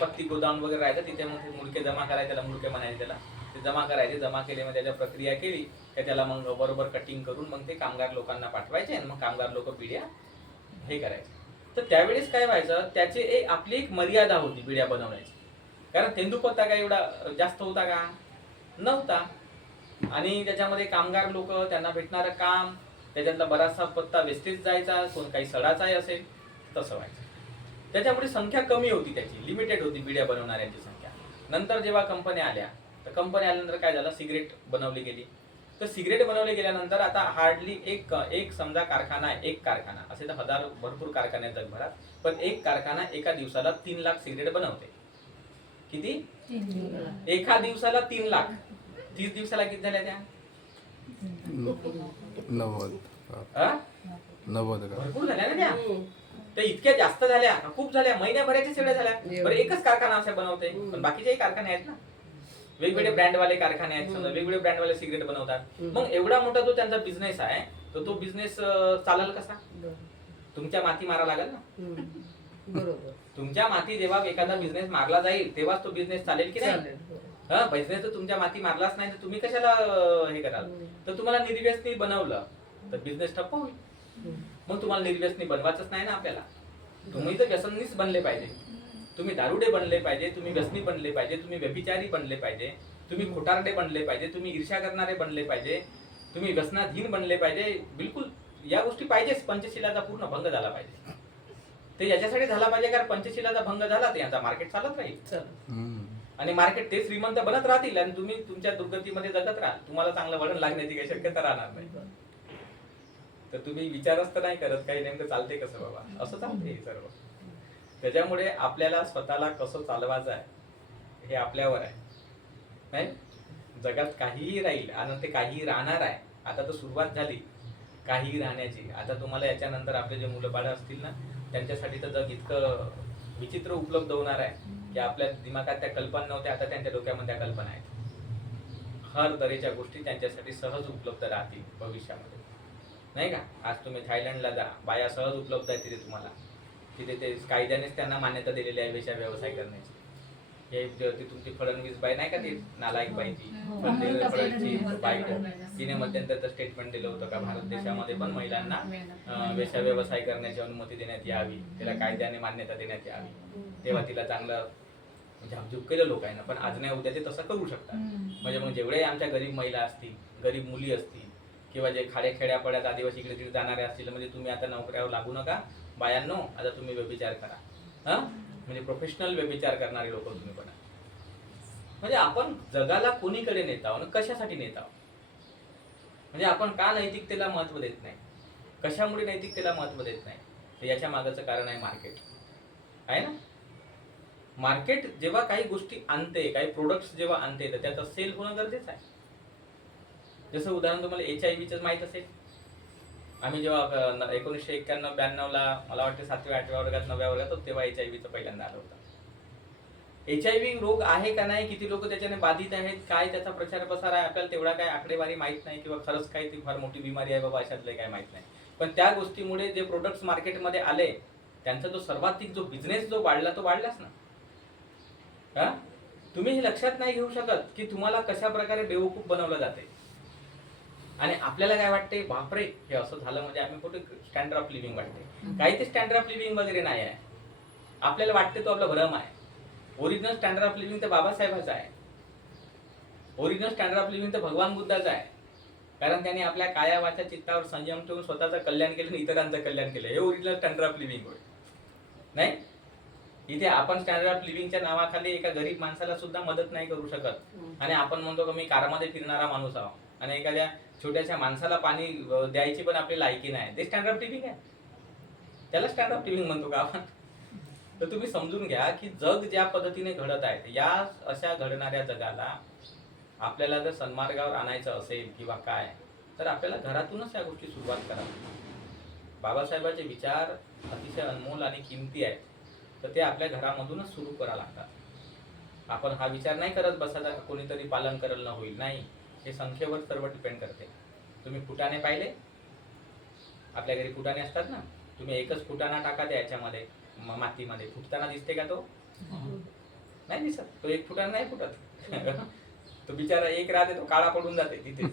पत्ती गोदाम वगैरे राहायचं, तिथे मग ते मुडके जमा करायचे, त्याला मुडके म्हणायचे त्याला. ते जमा करायचे, जमा केले मग त्याच्या प्रक्रिया केली की त्याला मग बरोबर कटिंग करून मग ते कामगार लोकांना पाठवायचे आणि मग कामगार लोक बिड्या हे करायचे. तर त्यावेळेस काय व्हायचं, त्याची आपली एक मर्यादा होती बिड्या बनवण्याची, कारण तेंदूपत्ता काय एवढा जास्त होता का? नव्हता. आणि त्याच्यामध्ये कामगार लोक, त्यांना भेटणारं काम, त्याच्यातला बराचसा पत्ता वेस्टेज जायचा, कोण काही सडाचाही असेल, तसं व्हायचं. त्याच्यामुळे संख्या कमी होती, त्याची लिमिटेड होती बिड्या बनवणाऱ्यांची संख्या. नंतर जेव्हा कंपन्या आल्या, तर कंपन्या आल्यानंतर काय झालं, सिगरेट बनवली गेली. तर सिगरेट बनवले गेल्यानंतर आता हार्डली एक समजा कारखाना आहे, एक कारखाना, असे तर हजार भरपूर कारखाने आहेत जगभरात, पण एक कारखाना एका दिवसाला 3 लाख सिगरेट बनवते. किती? 3 लाख. एका दिवसाला 3 लाख. 30 दिवसाला किती झाल्या त्या? 90 हा? 90 का? भरपूर झाल्या ना त्या. त्या इतक्या जास्त झाल्या, खूप झाल्या, महिन्याभराच्या सगळ्या झाल्या. बरं, एकच कारखाना असा बनवते, पण बाकीचेही कारखाने आहेत ना, वेगवेगळे ब्रँडवाले कारखाने आहेत, समजा वेगवेगळे ब्रँडवाले सिगरेट बनवतात. मग एवढा मोठा जो त्यांचा बिझनेस आहे, तर तो बिझनेस चालेल कसा? तुमच्या माती मारा लागेल ना. बरोबर. तुमच्या माती जेव्हा एखादा बिझनेस मारला जाईल तेव्हाच तो बिझनेस चालेल की नाही? हा, बिझनेस तर तुमच्या माती मारलाच नाही तर तुम्ही कशाला हे कराल? तर तुम्हाला निर्व्यसनी बनवलं तर बिझनेस ठप्प होईल. मग तुम्हाला निर्व्यसनी बनवायचंच नाही ना आपल्याला. तुम्ही तर व्यसनीच बनले पाहिजे, तुम्ही दारुडे बनले पाहिजे, तुम्ही व्यसनी बनले पाहिजे, तुम्ही व्यभिचारी बनले पाहिजे, तुम्ही खोटारडे बनले पाहिजे, तुम्ही ईर्ष्या करणारे बनले पाहिजे, तुम्ही व्यसनाधीन बनले पाहिजे. बिलकुल या गोष्टी पाहिजेच. पंचशिलाचा पूर्ण भंग झाला पाहिजे. ते याच्यासाठी झाला पाहिजे कारण पंचशिलाचा भंग झाला तर यांचा मार्केट चालत राहील आणि मार्केट ते श्रीमंत बनत राहतील आणि तुम्ही तुमच्या दुर्गतीमध्ये जगत राहाल. तुम्हाला चांगलं वळण लागण्याची काही शक्यता राहणार नाही. तर तुम्ही विचारच तर नाही करत काही नेमकं चालते कसं बाबा, असं चालते हे सर्व. त्याच्यामुळे आपल्याला स्वतःला कसं चालवायचं आहे हे आपल्यावर आहे. नाही, जगात काहीही राहील आणि ते काहीही राहणार आहे. आता तर सुरुवात झाली काहीही राहण्याची. आता तुम्हाला याच्यानंतर आपले जे मुलं बाळं असतील ना, त्यांच्यासाठी तर जग इतकं विचित्र उपलब्ध होणार आहे की आपल्या दिमागात त्या कल्पना नव्हत्या, आता त्यांच्या डोक्यामध्ये त्या कल्पना आहेत. हर तऱ्हेच्या गोष्टी त्यांच्यासाठी सहज उपलब्ध राहतील भविष्यामध्ये, नाही का? आज तुम्ही थायलंडला जा, बाया सहज उपलब्ध आहे तिथे तुम्हाला. तिथे ते कायद्यानेच त्यांना मान्यता दिलेली आहे वेश्या व्यवसाय करण्याची. हे ती तुमची फडणवीस बाई नाही का, ती नालायक बाई, ती फडणवीसची बायको, तिने मध्यंतर स्टेटमेंट दिलं होतं का भारत देशामध्ये पण महिलांना वेश्या व्यवसाय करण्याची अनुमती देण्यात यावी, तिला कायद्याने मान्यता देण्यात यावी. तेव्हा तिला चांगलं झापझूप केलं लोकांना. पण आज नाही उद्या ते तसं करू शकतात. म्हणजे मग जेवढे आमच्या गरीब महिला असतील, गरीब मुली असतील, किंवा जे खेड्यापड्यात आदिवासी इकडे तिकडे जाणारे असतील, म्हणजे तुम्ही आता नोकऱ्यावर लागू नका बायांनो, आता तुम्ही व्यभिचार करा. हा, म्हणजे प्रोफेशनल व्यभिचार करणारे लोक तुम्ही बना. म्हणजे आपण जगाला कोणीकडे नेत आहोत, कशासाठी नेत आहोत? म्हणजे आपण का नैतिकतेला महत्व देत नाही, कशामुळे नैतिकतेला महत्व देत नाही? तर याच्या मागचं कारण आहे मार्केट, आहे ना. मार्केट जेव्हा काही गोष्टी आणते, काही प्रोडक्ट्स जेव्हा आणते, तर त्याचा सेल होणं गरजेचं आहे. जसं उदाहरण तुम्हाला HIV माहित असेल. आम्ही जेव्हा 1991-92ला मला वाटतं 7व्या-8व्या वर्गात 9व्या वर्गात होतो, तेव्हा HIV पहिल्यांदा आलं होतं. HIV रोग आहे का नाही, किती लोक त्याच्याने बाधित आहेत, काय त्याचा प्रचार प्रसार आहे, आपल्याला तेवढा काय आकडेवारी माहित नाही, किंवा खरंच काय ती फार मोठी बिमारी आहे बाबा अशातलं काय माहित नाही. पण त्या गोष्टीमुळे जे प्रोडक्ट्स मार्केटमध्ये आले, त्यांचा जो सर्वाधिक जो बिझनेस जो वाढला तो वाढलाच ना. हा, तुम्ही हे लक्षात नाही घेऊ शकत की तुम्हाला कशा प्रकारे बेवकूफ बनवलं जाते. आणि आपल्याला काय वाटते, बापरे हे असं झालं म्हणजे आम्ही कुठे स्टँडर्ड ऑफ लिव्हिंग वाटते. काही ते स्टँडर्ड ऑफ लिव्हिंग वगैरे नाही आहे. आपल्याला वाटते तो आपला भ्रम आहे. ओरिजिनल स्टँडर्ड ऑफ लिव्हिंग तर बाबासाहेबांचा आहे. ओरिजिनल स्टँडर्ड ऑफ लिव्हिंग तर भगवान बुद्धाचा आहे. कारण त्यांनी आपल्या काया वाचा चित्तावर संयम ठेवून स्वतःचं कल्याण केलं आणि इतरांचं कल्याण केलं. हे ओरिजिनल स्टँडर्ड ऑफ लिव्हिंग होय, नाही. इथे आपण स्टँडर्ड ऑफ लिव्हिंगच्या नावाखाली एका गरीब माणसाला सुद्धा मदत नाही करू शकत. आणि आपण म्हणतो की मी कारमध्ये फिरणारा माणूस आहो आणि एखाद्या छोट्याशा माणसाला पाणी द्यायची पण आपली लायकी नाही. ते स्टँडर्ड ऑफ लिव्हिंग आहे. त्याला स्टँडर्ड ऑफ लिव्हिंग म्हणतो का आपण? तर तुम्ही समजून घ्या की जग ज्या पद्धतीने घडत आहे, या अशा घडणाऱ्या जगाला आपल्याला जर सन्मार्गावर आणायचं असेल किंवा काय, तर आपल्याला घरातूनच या गोष्टी सुरुवात करावी. बाबासाहेबांचे विचार अतिशय अनमोल आणि किमती आहेत, तर ते आपल्या घरामधूनच सुरू करावं लागतात. आपण हा विचार नाही करत बसायचा का कोणीतरी पालन करेल ना होईल, नाही. हे संख्येवर सर्व डिपेंड करते. तुम्ही फुटाणे पाहिले, आपल्या घरी फुटाणे असतात ना, तुम्ही एकच फुटाणा टाका त्या याच्यामध्ये मातीमध्ये, फुटताना दिसते का तो? नाही दिसत. तो एक फुटाणा नाही फुटत. तो बिचारा एक राहते, तो काळा पडून जाते तिथे.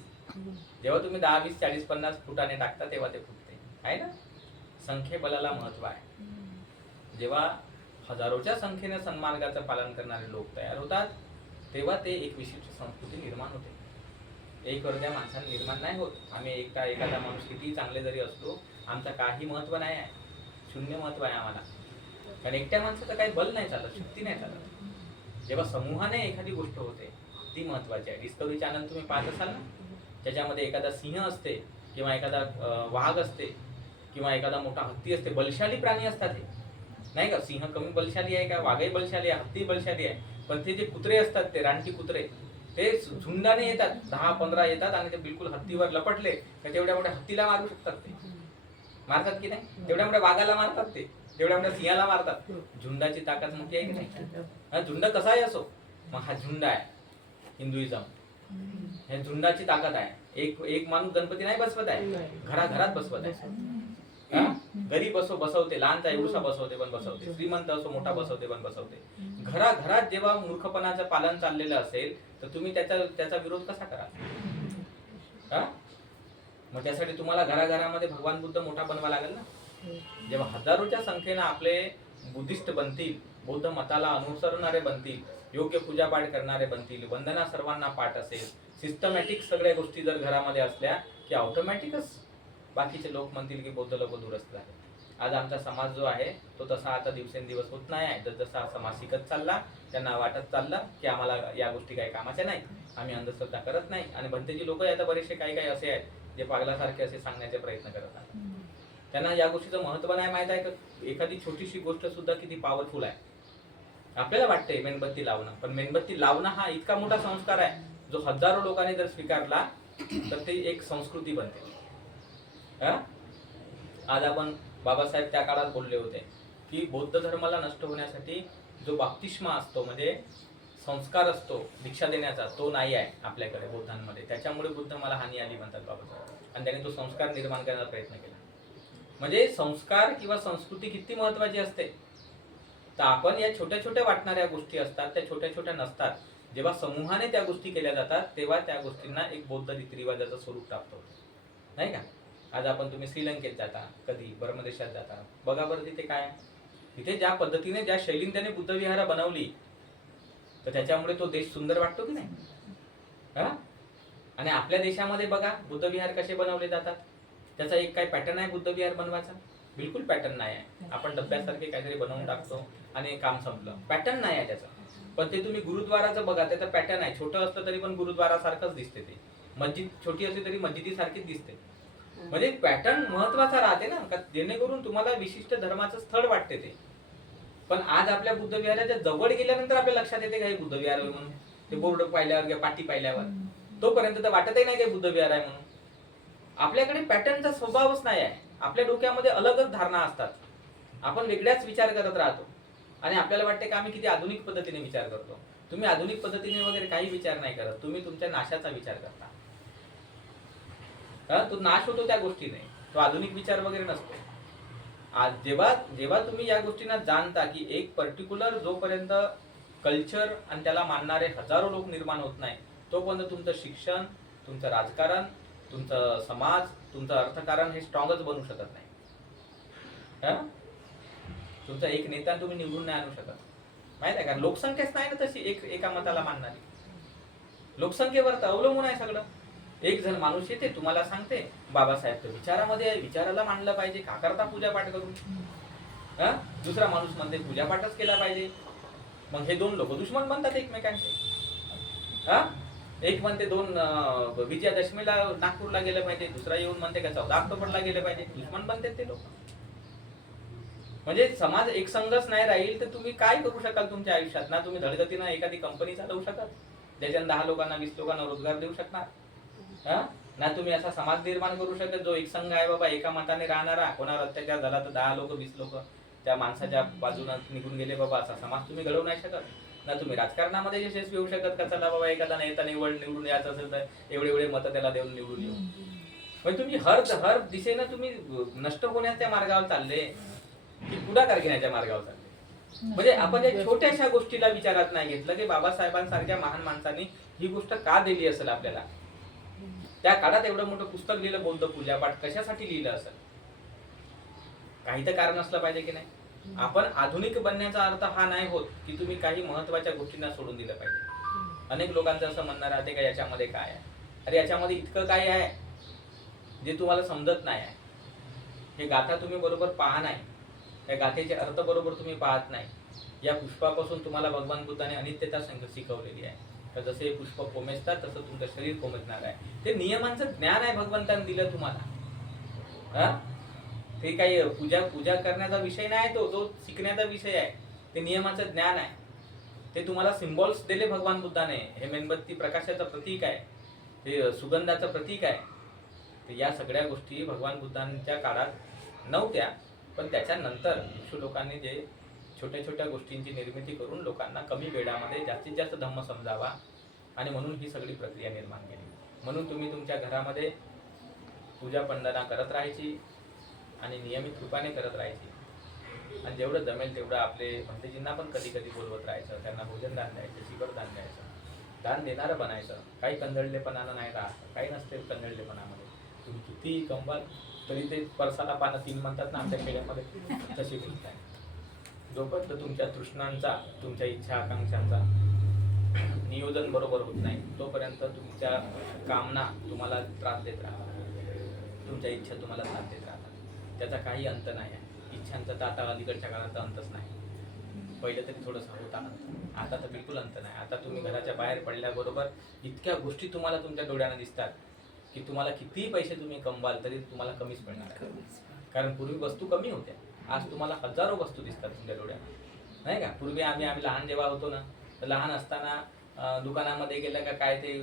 जेव्हा तुम्ही 10, 20, 40, 50 फुटाणे टाकता तेव्हा ते फुटते, आहे ना. संख्येबलाला महत्व आहे. जेव्हा हजारोच्या संख्येने सन्मार्गाचं पालन करणारे लोक तयार होतात, तेव्हा ते एक विशिष्ट संस्कृती निर्माण होते. एक अर्ध्या माणसाने निर्माण नाही होत. आम्ही एखादा माणूस किती चांगले जरी असलो, आमचा काही महत्व नाही आहे, शून्य महत्व आहे आम्हाला. कारण एकट्या माणसाचं काही बल नाही चालत, शक्ती नाही चालत. जेव्हा समूहाने एखादी गोष्ट होते ती महत्वाची आहे. डिस्कवरी चॅनल तुम्ही पाहत असाल ना, त्याच्यामध्ये एखादा सिंह असते किंवा एखादा वाघ असते किंवा एखादा मोठा हत्ती असते. बलशाली प्राणी असतात हे, नाही का? सिंह कमी बलशाली आहे का? वाघही बलशाली आहे, हत्ती बलशाली आहे. पण ते जे कुत्रे असतात, ते रानटी कुत्रे, ते झुंडाने येतात, 10-15 येतात आणि ते बिलकुल हत्तीवर लपटले तर तेवढ्या मोठ्या हत्तीला मारू शकतात. ते मारतात की नाही? तेवढ्या मोठ्या वाघाला मारतात, ते तेवढ्या मोठ्या सिंहाला मारतात. झुंडाची ताकद मोठी आहे की नाही? हा झुंड कसाही असो, मग हा झुंड आहे हिंदुइझम. हे झुंडाची ताकद आहे. एक माणूस गणपती नाही बसवत आहे, घराघरात बसवत आहे. हा? गरीब असो बसवते, लहानचा एवढूसा बसवते पण बसवते, श्रीमंत असो मोठा बसवते पण बसवते. घराघरात जेव्हा मूर्खपणाचं पालन चाललेलं असेल तर तुम्ही त्याचा विरोध कसा कराल? हा? मग त्यासाठी तुम्हाला घराघरामध्ये भगवान बुद्ध मोठा बनवा लागेल ना. जेव्हा हजारोच्या संख्येनं आपले बुद्धिस्ट बनतील, बौद्ध मताला अनुसरणारे बनतील, योग्य पूजापाठ करणारे बनतील, वंदना सर्वांना पाठ असेल, सिस्टमॅटिक सगळ्या गोष्टी जर घरामध्ये असल्या की ऑटोमॅटिकच बाकीचे लोक म्हणतील की बौद्ध लोक दुरस्त आहे. आज आमचा समाज जो आहे तो तसा आता दिवसेंदिवस होत नाही आहे. जसा समाज शिकत चालला त्यांना वाटत चाललं की आम्हाला या गोष्टी काही कामाच्या नाही, आम्ही अंधश्रद्धा करत नाही. आणि भंतेजी लोक आता बरेचसे काही काही असे आहेत जे पागलासारखे असे सांगण्याचे प्रयत्न करत आहेत. त्यांना या गोष्टीचं महत्व नाही माहित आहे की एखादी छोटीशी गोष्ट सुद्धा किती पॉवरफुल आहे. आपल्याला वाटते मेणबत्ती लावणं, पण मेणबत्ती लावणं हा इतका मोठा संस्कार आहे जो हजारो लोकांनी जर स्वीकारला तर ते एक संस्कृती बनते. आज आपण बाबासाहेब त्या काळात बोलले होते की बौद्ध धर्माला नष्ट होण्यासाठी जो बाप्तिस्मा असतो म्हणजे संस्कार असतो दीक्षा देण्याचा, तो नाही आहे आपल्याकडे बौद्धांमध्ये. त्याच्यामुळे बुद्ध मला हानी आली म्हणतात बाबासाहेब, आणि त्याने तो संस्कार निर्माण करण्याचा प्रयत्न केला. म्हणजे संस्कार किंवा संस्कृती किती महत्वाची असते. तर आपण या छोट्या छोट्या वाटणाऱ्या गोष्टी असतात त्या छोट्या छोट्या नसतात. जेव्हा समूहाने त्या गोष्टी केल्या जातात तेव्हा त्या गोष्टींना एक बौद्ध रीतिरिवाजाचं स्वरूप प्राप्त होतं, नाही का? आज आपण तुम्ही श्रीलंकेत जाता, कधी बर्मदेशात जाता, बघा बरं तिथे काय, तिथे ज्या पद्धतीने ज्या शैलीने त्याने बुद्ध विहार बनवली तर त्याच्यामुळे तो देश सुंदर वाटतो की नाही? आणि आपल्या देशामध्ये बघा बुद्ध विहार कसे बनवले जातात. त्याचा एक काय पॅटर्न आहे बुद्ध विहार बनवायचा? बिलकुल पॅटर्न नाही आहे. आपण डब्यासारखे काहीतरी बनवून टाकतो आणि काम संपलं. पॅटर्न नाही आहे त्याचा. पण ते तुम्ही गुरुद्वाराचं बघा, त्याचा पॅटर्न आहे. छोटं असतं तरी पण गुरुद्वारासारखंच दिसते. ते मस्जिद छोटी असली तरी मस्जिदीसारखीच दिसते. म्हणजे पॅटर्न महत्वाचा राहते ना, जेणेकरून तुम्हाला विशिष्ट धर्माचं स्थळ वाटते ते. पण आज आपल्या बुद्ध विहाराच्या जवळ गेल्यानंतर आपल्या लक्षात येते काही बुद्ध विहार आहे म्हणून. ते बोर्ड पाहिल्यावर किंवा पाटी पाहिल्यावर तोपर्यंत तर वाटतही नाही काही बुद्ध विहार आहे म्हणून. आपल्याकडे पॅटर्नचा स्वभावच नाही आहे. आपल्या डोक्यामध्ये अलगच धारणा असतात. आपण वेगळ्याच विचार करत राहतो आणि आपल्याला वाटते की आम्ही किती आधुनिक पद्धतीने विचार करतो. तुम्ही आधुनिक पद्धतीने वगैरे काही विचार नाही करत, तुम्ही तुमच्या नाशाचा विचार करता. तो नाश होतो त्या गोष्टीने, तो आधुनिक विचार वगैरे नसतो. आज जेव्हा तुम्ही या गोष्टींना जाणता की एक पर्टिक्युलर जोपर्यंत कल्चर आणि त्याला मानणारे हजारो लोक निर्माण होत नाही तोपर्यंत तुमचं शिक्षण, तुमचं राजकारण, तुमचं समाज, तुमचं अर्थकारण हे स्ट्रॉंगच बनू शकत नाही. तुमचा एक नेता तुम्ही निवडून नाही आणू शकत, माहित आहे का? लोकसंख्याच नाही ना तशी एका मताला मानणारी. लोकसंख्येवर तर अवलंबून आहे सगळं. एक जण माणूस येते तुम्हाला सांगते बाबासाहेब तर विचारामध्ये आहे, विचाराला मानलं पाहिजे, का करता पूजापाठ करून? दुसरा माणूस म्हणते पूजापाठच केला पाहिजे. मग हे दोन लोक दुश्मन बनतात एकमेकांचे. एक म्हणते विजयादशमीला नागपूरला गेलं पाहिजे, दुसरा येऊन म्हणते का 14 ऑक्टोबरला गेले पाहिजे. दुश्मन बनतात ते लोक. म्हणजे समाज एक संघच नाही राहील तर तुम्ही काय करू शकाल तुमच्या आयुष्यात? ना तुम्ही धडगतीनं एखादी कंपनी चालवू शकत ज्याच्यात 10 लोकांना 20 लोकांना रोजगार देऊ शकणार, ना तुम्ही असा समाज निर्माण करू शकत जो एक संघ आहे बाबा, एका मताने राहणारा. कोणावर अत्याचार झाला तर 10 लोक 20 लोक त्या माणसाच्या बाजूने निघून गेले बाबा, असा समाज तुम्ही घडवू नाही शकत. ना तुम्ही राजकारणामध्ये यशस्वी होऊ शकत का चला बाबा एखादा नेता निवडून यायचं असेल तर एवढे मतं त्याला देऊन निवडून येऊ. म्हणजे तुम्ही हर दिशेनं तुम्ही नष्ट होण्याच्या मार्गावर चालले की पुढाकार घेण्याच्या मार्गावर चालले. म्हणजे आपण या छोट्याशा गोष्टीला विचारात नाही घेतलं की बाबासाहेबांसारख्या महान माणसांनी ही गोष्ट का दिली असेल आपल्याला. त्या काळात एवढं मोठं पुस्तक लिहिलं बौद्ध पूजापाठ कशासाठी लिहिलं असेल? काही तर कारण असलं पाहिजे की नाही. आपण आधुनिक बनण्याचा अर्थ हा नाही होत की तुम्ही काही महत्वाच्या गोष्टींना सोडून दिलं पाहिजे. अनेक लोकांचं असं म्हणणं राहते का याच्यामध्ये काय आहे. अरे याच्यामध्ये इतकं काय आहे जे तुम्हाला समजत नाही आहे. हे गाथा तुम्ही बरोबर पाहा नाही, त्या गाथेचे अर्थ बरोबर तुम्ही पाहत नाही. या पुष्पापासून तुम्हाला भगवान बुद्धाने अनित्यता शिकवलेली आहे. तर जसे हे पुष्प कोमेजतात तसं तुमचं शरीर कोमेजणार आहे. ते नियमांचं ज्ञान आहे भगवंताने दिलं तुम्हाला. हा, ते काही पूजा करण्याचा विषय नाही, तो शिकण्याचा विषय आहे. ते नियमाचं ज्ञान आहे. ते तुम्हाला सिम्बॉल्स दिले भगवान बुद्धाने. हे मेणबत्ती प्रकाशाचं प्रतीक आहे, ते सुगंधाचं प्रतीक आहे. तर या सगळ्या गोष्टी भगवान बुद्धांच्या काळात नव्हत्या, पण त्याच्यानंतर भिक्षू लोकांनी जे छोट्या छोट्या गोष्टींची निर्मिती करून लोकांना कमी वेळामध्ये जास्तीत जास्त धम्म समजावा, आणि म्हणून ही सगळी प्रक्रिया निर्माण केली. म्हणून तुम्ही तुमच्या घरामध्ये पूजा पंडना करत राहायची आणि नियमित रूपाने करत राहायची. आणि जेवढं जमेल तेवढं आपले भंतेजींना पण कधी कधी बोलवत राहायचं, त्यांना भोजन दान द्यायचं, शिबर दान द्यायचं, दान देणारं बनायचं. काही कंदळलेपणानं नाही राहत, काही नसते कंदळलेपणामध्ये. तुम्ही किती कमवाल तरी ते परसाला पानं 3 म्हणतात ना आमच्या खेड्यामध्ये, तशी गोष्ट आहे. जोपर्यंत तुमच्या तृष्णांचा, तुमच्या इच्छा आकांक्षांचा नियोजन बरोबर होत नाही, तोपर्यंत तुमच्या कामना तुम्हाला त्रास देत राहतात, तुमच्या इच्छा तुम्हाला त्रास देत राहतात. त्याचा काही अंत नाही आहे. इच्छांचा तर आता अलीकडच्या काळात अंतच नाही. पहिलं तरी थोडंसं होता अंत, आता तर बिलकुल अंत नाही. आता तुम्ही घराच्या बाहेर पडल्याबरोबर इतक्या गोष्टी तुम्हाला तुमच्या डोळ्यानं दिसतात की तुम्हाला कितीही पैसे तुम्ही कमवाल तरी तुम्हाला कमीच पडणार आहे. कारण पूर्वी वस्तू कमी होत्या, आज तुम्हाला हजारो वस्तू दिसतात तुमच्या डोळ्यात, नाही का? पूर्वी आम्ही लहान जेव्हा होतो ना, तर लहान असताना दुकानामध्ये गेलं का काय ते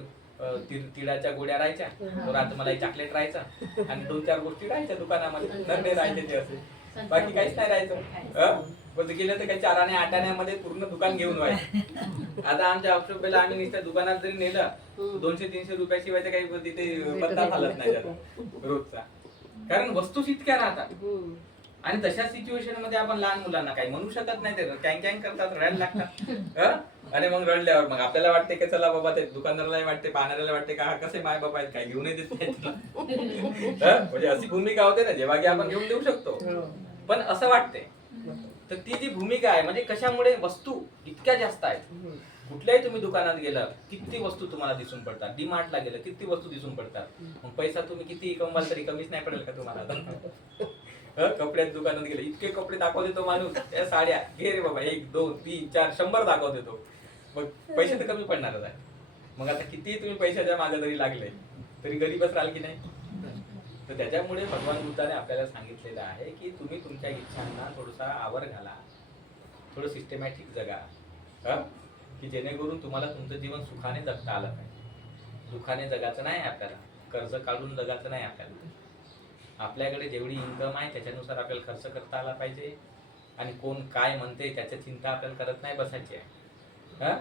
तिळाच्या गोळ्या राहायच्या, तो रातमलाई चॉकलेट राहायचं आणि 2-4 गोष्टी राहायच्या दुकानामध्ये, नरडे राहायचे ते असे, बाकी काहीच नाही राहायचं. पण गेलं तर काही 4 आणे 8 आण्यामध्ये पूर्ण दुकान घेऊन व्हायचं. आता आमच्या ऑक्टोबरला आम्ही नुसत्या दुकानात जरी नेलं 200-300 रुपयाशिवाय तर काही तिथे पत्ता फालत नाही त्याचा रोजचा, कारण वस्तूच इतक्या राहतात. आणि तशा सिच्युएशन मध्ये आपण लहान मुलांना काही म्हणू शकत नाही, ते कॅंग कॅंग करतात, रडायला लागतात. आणि मग रडल्यावर मग आपल्याला वाटते की चला बाबा, ते दुकानदाराला वाटते, पाहणाऱ्याला वाटते का हा कसे माय बाबा आहेत, काय घेऊन देत नाही. म्हणजे अशी भूमिका होते ना, जेव्हा की आपण घेऊन देऊ शकतो, पण असं वाटते. तर ती जी भूमिका आहे, म्हणजे कशामुळे वस्तू इतक्या जास्त आहेत. कुठल्याही तुम्ही दुकानात गेलं किती वस्तू तुम्हाला दिसून पडतात, डीमार्टला गेलं किती वस्तू दिसून पडतात. मग पैसा तुम्ही किती कमवाल तरी कमीच नाही पडेल का तुम्हाला? कपड्यात दुकानात गेले इतके कपडे दाखवते तो माणूस, त्या साड्या घे रे बाबा, 1, 2, 3, 4, 100 दाखवते तो, मग पैसे तर कमी पडणारच आहे. मग आता किती तुम्ही पैशाच्या मागे जरी लागले तरी गरीबच राहाल की नाही? तर त्याच्यामुळे भगवान बुद्धाने आपल्याला सांगितलेलं आहे की तुम्ही तुमच्या इच्छांना थोडासा आवर घाला, थोडं सिस्टमॅटिक जगा, की जेणेकरून तुम्हाला तुमचं जीवन सुखाने जगता आलं पाहिजे. दुःखाने जगायचं नाही आपल्याला, कर्ज काढून जगायचं नाही आपल्याला. आपल्याकडे जेवढी इन्कम आहे त्याच्यानुसार आपल्याला खर्च करता आला पाहिजे, आणि कोण काय म्हणते त्याची चिंता आपल्याला करत नाही बसायची आहे.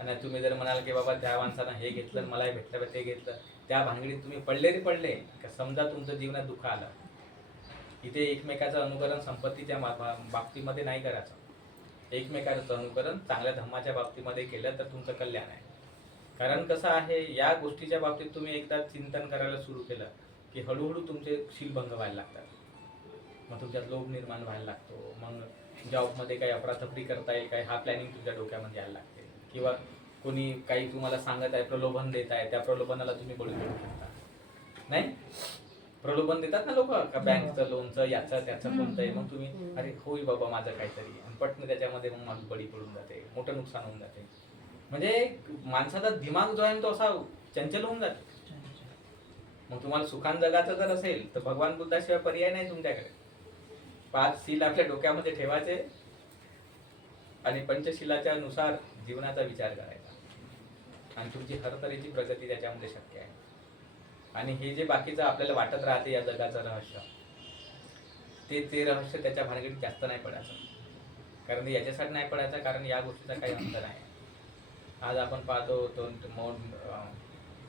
आणि तुम्ही जर म्हणाल की बाबा त्या माणसानं हे घेतलं, मला हे भेटलं, ते घेतलं, त्या भानगडीत तुम्ही पडले का समजा तुमचं जीवनात दुःख आलं. इथे एकमेकाचं अनुकरण संपत्तीच्या बाबतीमध्ये नाही करायचं. एकमेकाचं अनुकरण चांगल्या धम्माच्या बाबतीमध्ये केलं तर तुमचं कल्याण आहे. कारण कसं आहे, या गोष्टीच्या बाबतीत तुम्ही एकदा चिंतन करायला सुरू केलं की हळूहळू तुमचे शीलभंग व्हायला लागतात. मग तुमच्यात लोभ निर्माण व्हायला लागतो. मग जॉबमध्ये काही अफरातफरी करता येईल काय, हा प्लॅनिंग तुमच्या डोक्यामध्ये यायला लागते. किंवा कोणी काही तुम्हाला सांगत आहे, प्रलोभन देत आहे, त्या प्रलोभनाला तुम्ही बळी पडू शकता. नाही, प्रलोभन देतात ना लोक, का बँकचं लोनचं याचं त्याचं कोणतं आहे, मग तुम्ही अरे होई बाबा माझं काहीतरी, आणि पटकन त्याच्यामध्ये मग माझं बळी पडून जाते, मोठं नुकसान होऊन जाते. म्हणजे माणसाचा दिमाग जो आहे तो असा चंचल होऊन जातो. मग तुम्हाला सुखान जगाचं जर असेल तर भगवान बुद्धाशिवाय पर्याय नाही तुमच्याकडे. 5 शील आपल्या डोक्यामध्ये ठेवायचे आणि पंचशिलाच्या नुसार जीवनाचा विचार करायचा, आणि तुमची हर तऱ्हेची प्रगती त्याच्यामध्ये शक्य आहे. आणि हे जे बाकीचं आपल्याला वाटत राहते या जगाचं रहस्य, ते रहस्य त्याच्या भानगडीत जास्त नाही पडायचं. कारण याच्यासाठी नाही पडायचं, कारण या गोष्टीचा काही अंत नाही. आज आपण पाहतो तो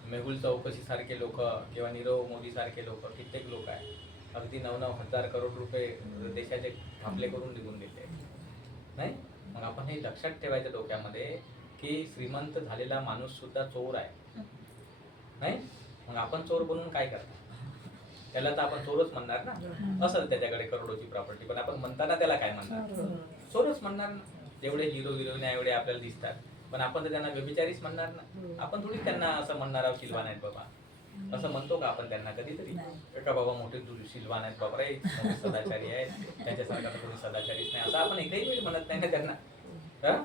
मेहुल चौकशी सारखे लोक किंवा नीरव मोदी सारखे लोक, कित्येक लोक आहेत अगदी 9-9 हजार करोड रुपये देशाचे घापले करून निघून गेले. नाही, मग आपण हे लक्षात ठेवायचं डोक्यामध्ये की श्रीमंत झालेला माणूस सुद्धा चोर आहे. नाही, मग आपण चोर बनून काय करतो? त्याला तर आपण चोरच म्हणणार ना. असं त्याच्याकडे करोडोची प्रॉपर्टी, पण आपण म्हणताना त्याला काय म्हणणार? चोरच म्हणणार ना. जेवढे हिरो हिरोईन एवढे आपल्याला दिसतात, पण आपण तर त्यांना व्यभिचारीच म्हणणार ना. आपण थोडी त्यांना असं म्हणणार आहोत शिलवान आहेत बाबा. असं म्हणतो का आपण त्यांना कधीतरी नाही. का बाबा मोठे दुर्शीलवान आहेत बाबा रे मोठे सदाचारी आहेत त्यांच्यासारखा तर कोणी सदाचारीच नाही असं आपण एकही वेळ म्हणत नाही ना त्यांना. हा?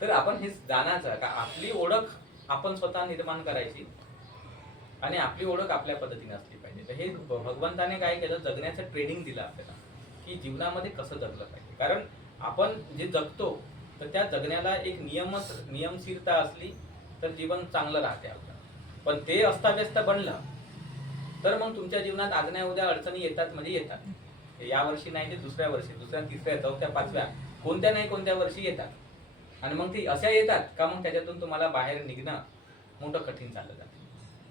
तर आपण हे जाणायचं का आपली ओळख आपण स्वतः निर्माण करायची आणि आपली ओळख आपल्या पद्धतीने असली पाहिजे. तर हे भगवंताने काय केलं, जगण्याचं ट्रेनिंग दिलं आपल्याला की जीवनामध्ये कसं जगलं पाहिजे. कारण आपण जे जगतो तर त्या जगण्याला एक नियमशीरता असली तर जीवन चांगलं राहते आपलं. पण ते अस्ताव्यस्त बनलं तर मग तुमच्या जीवनात आज नाही उद्या अडचणी येतात म्हणजे येतात. या वर्षी नाही ते दुसऱ्या वर्षी, दुसऱ्या तिसऱ्या चौथ्या पाचव्या कोणत्या नाही कोणत्या वर्षी येतात. आणि मग ती अशा येतात का मग त्याच्यातून तुम्हाला बाहेर निघणं मोठं कठीण चाललं जातं.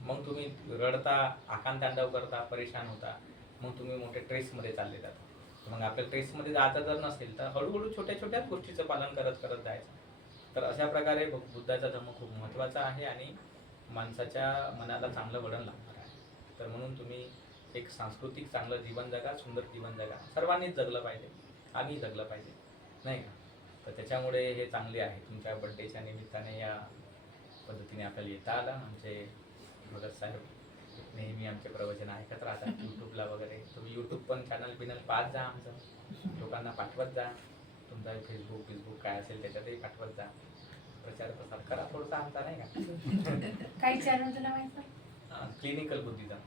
मग तुम्ही रडता, आकांतांडव करता, परेशान होता, मग तुम्ही मोठ्या ट्रेसमध्ये चालले जाता. मग आपल्या ट्रेसमध्ये जायचं जर नसेल तर हळूहळू छोट्या छोट्या गोष्टीचं पालन करत करत जायचं. तर अशा प्रकारे बुद्धाचा धर्म खूप महत्त्वाचा आहे आणि माणसाच्या मनाला चांगलं वळण लागणार आहे. तर म्हणून तुम्ही एक सांस्कृतिक चांगलं जीवन जगा, सुंदर जीवन जगा. सर्वांनीच जगलं पाहिजे, आम्ही जगलं पाहिजे, नाही का. तर त्याच्यामुळे हे चांगले आहे तुमच्या बड्डेच्या निमित्ताने या पद्धतीने आपल्याला येता आलं. आमचे भगत साहेब नेहमी आमचे प्रवचन ऐकत राहतात यूट्यूबला वगैरे. तुम्ही यूट्यूब पण चॅनल पाहत जा आमचं, लोकांना पाठवत जा. तुमचा फेसबुक काय असेल त्याच्यातही पाठवत जा. प्रचार प्रसार करा थोडासा आमचा, नाही का. काही चॅनल तुला माहिती? Clinical Buddhism.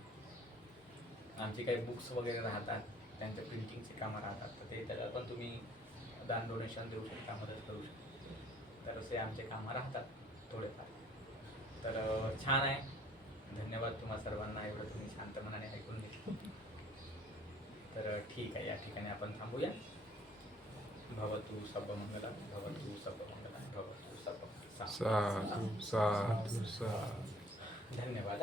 आमचे काही बुक्स वगैरे राहतात, त्यांच्या प्रिंटिंगचे कामं राहतात, तर ते त्याला पण तुम्ही दान डोनेशन देऊ शकता, मदत करू शकता. तर असे आमचे कामं राहतात थोडेफार. तर छान आहे. धन्यवाद तुम्हा सर्वांना, एवढं तुम्ही शांत मनाने ऐकून घेतलं. तर ठीक आहे, या ठिकाणी आपण थांबूया. भवतु सर्वमंगलम, भवतु सर्वमंगलम, भवतु सर्वमंगलम. साधू साधू साधू. धन्यवाद.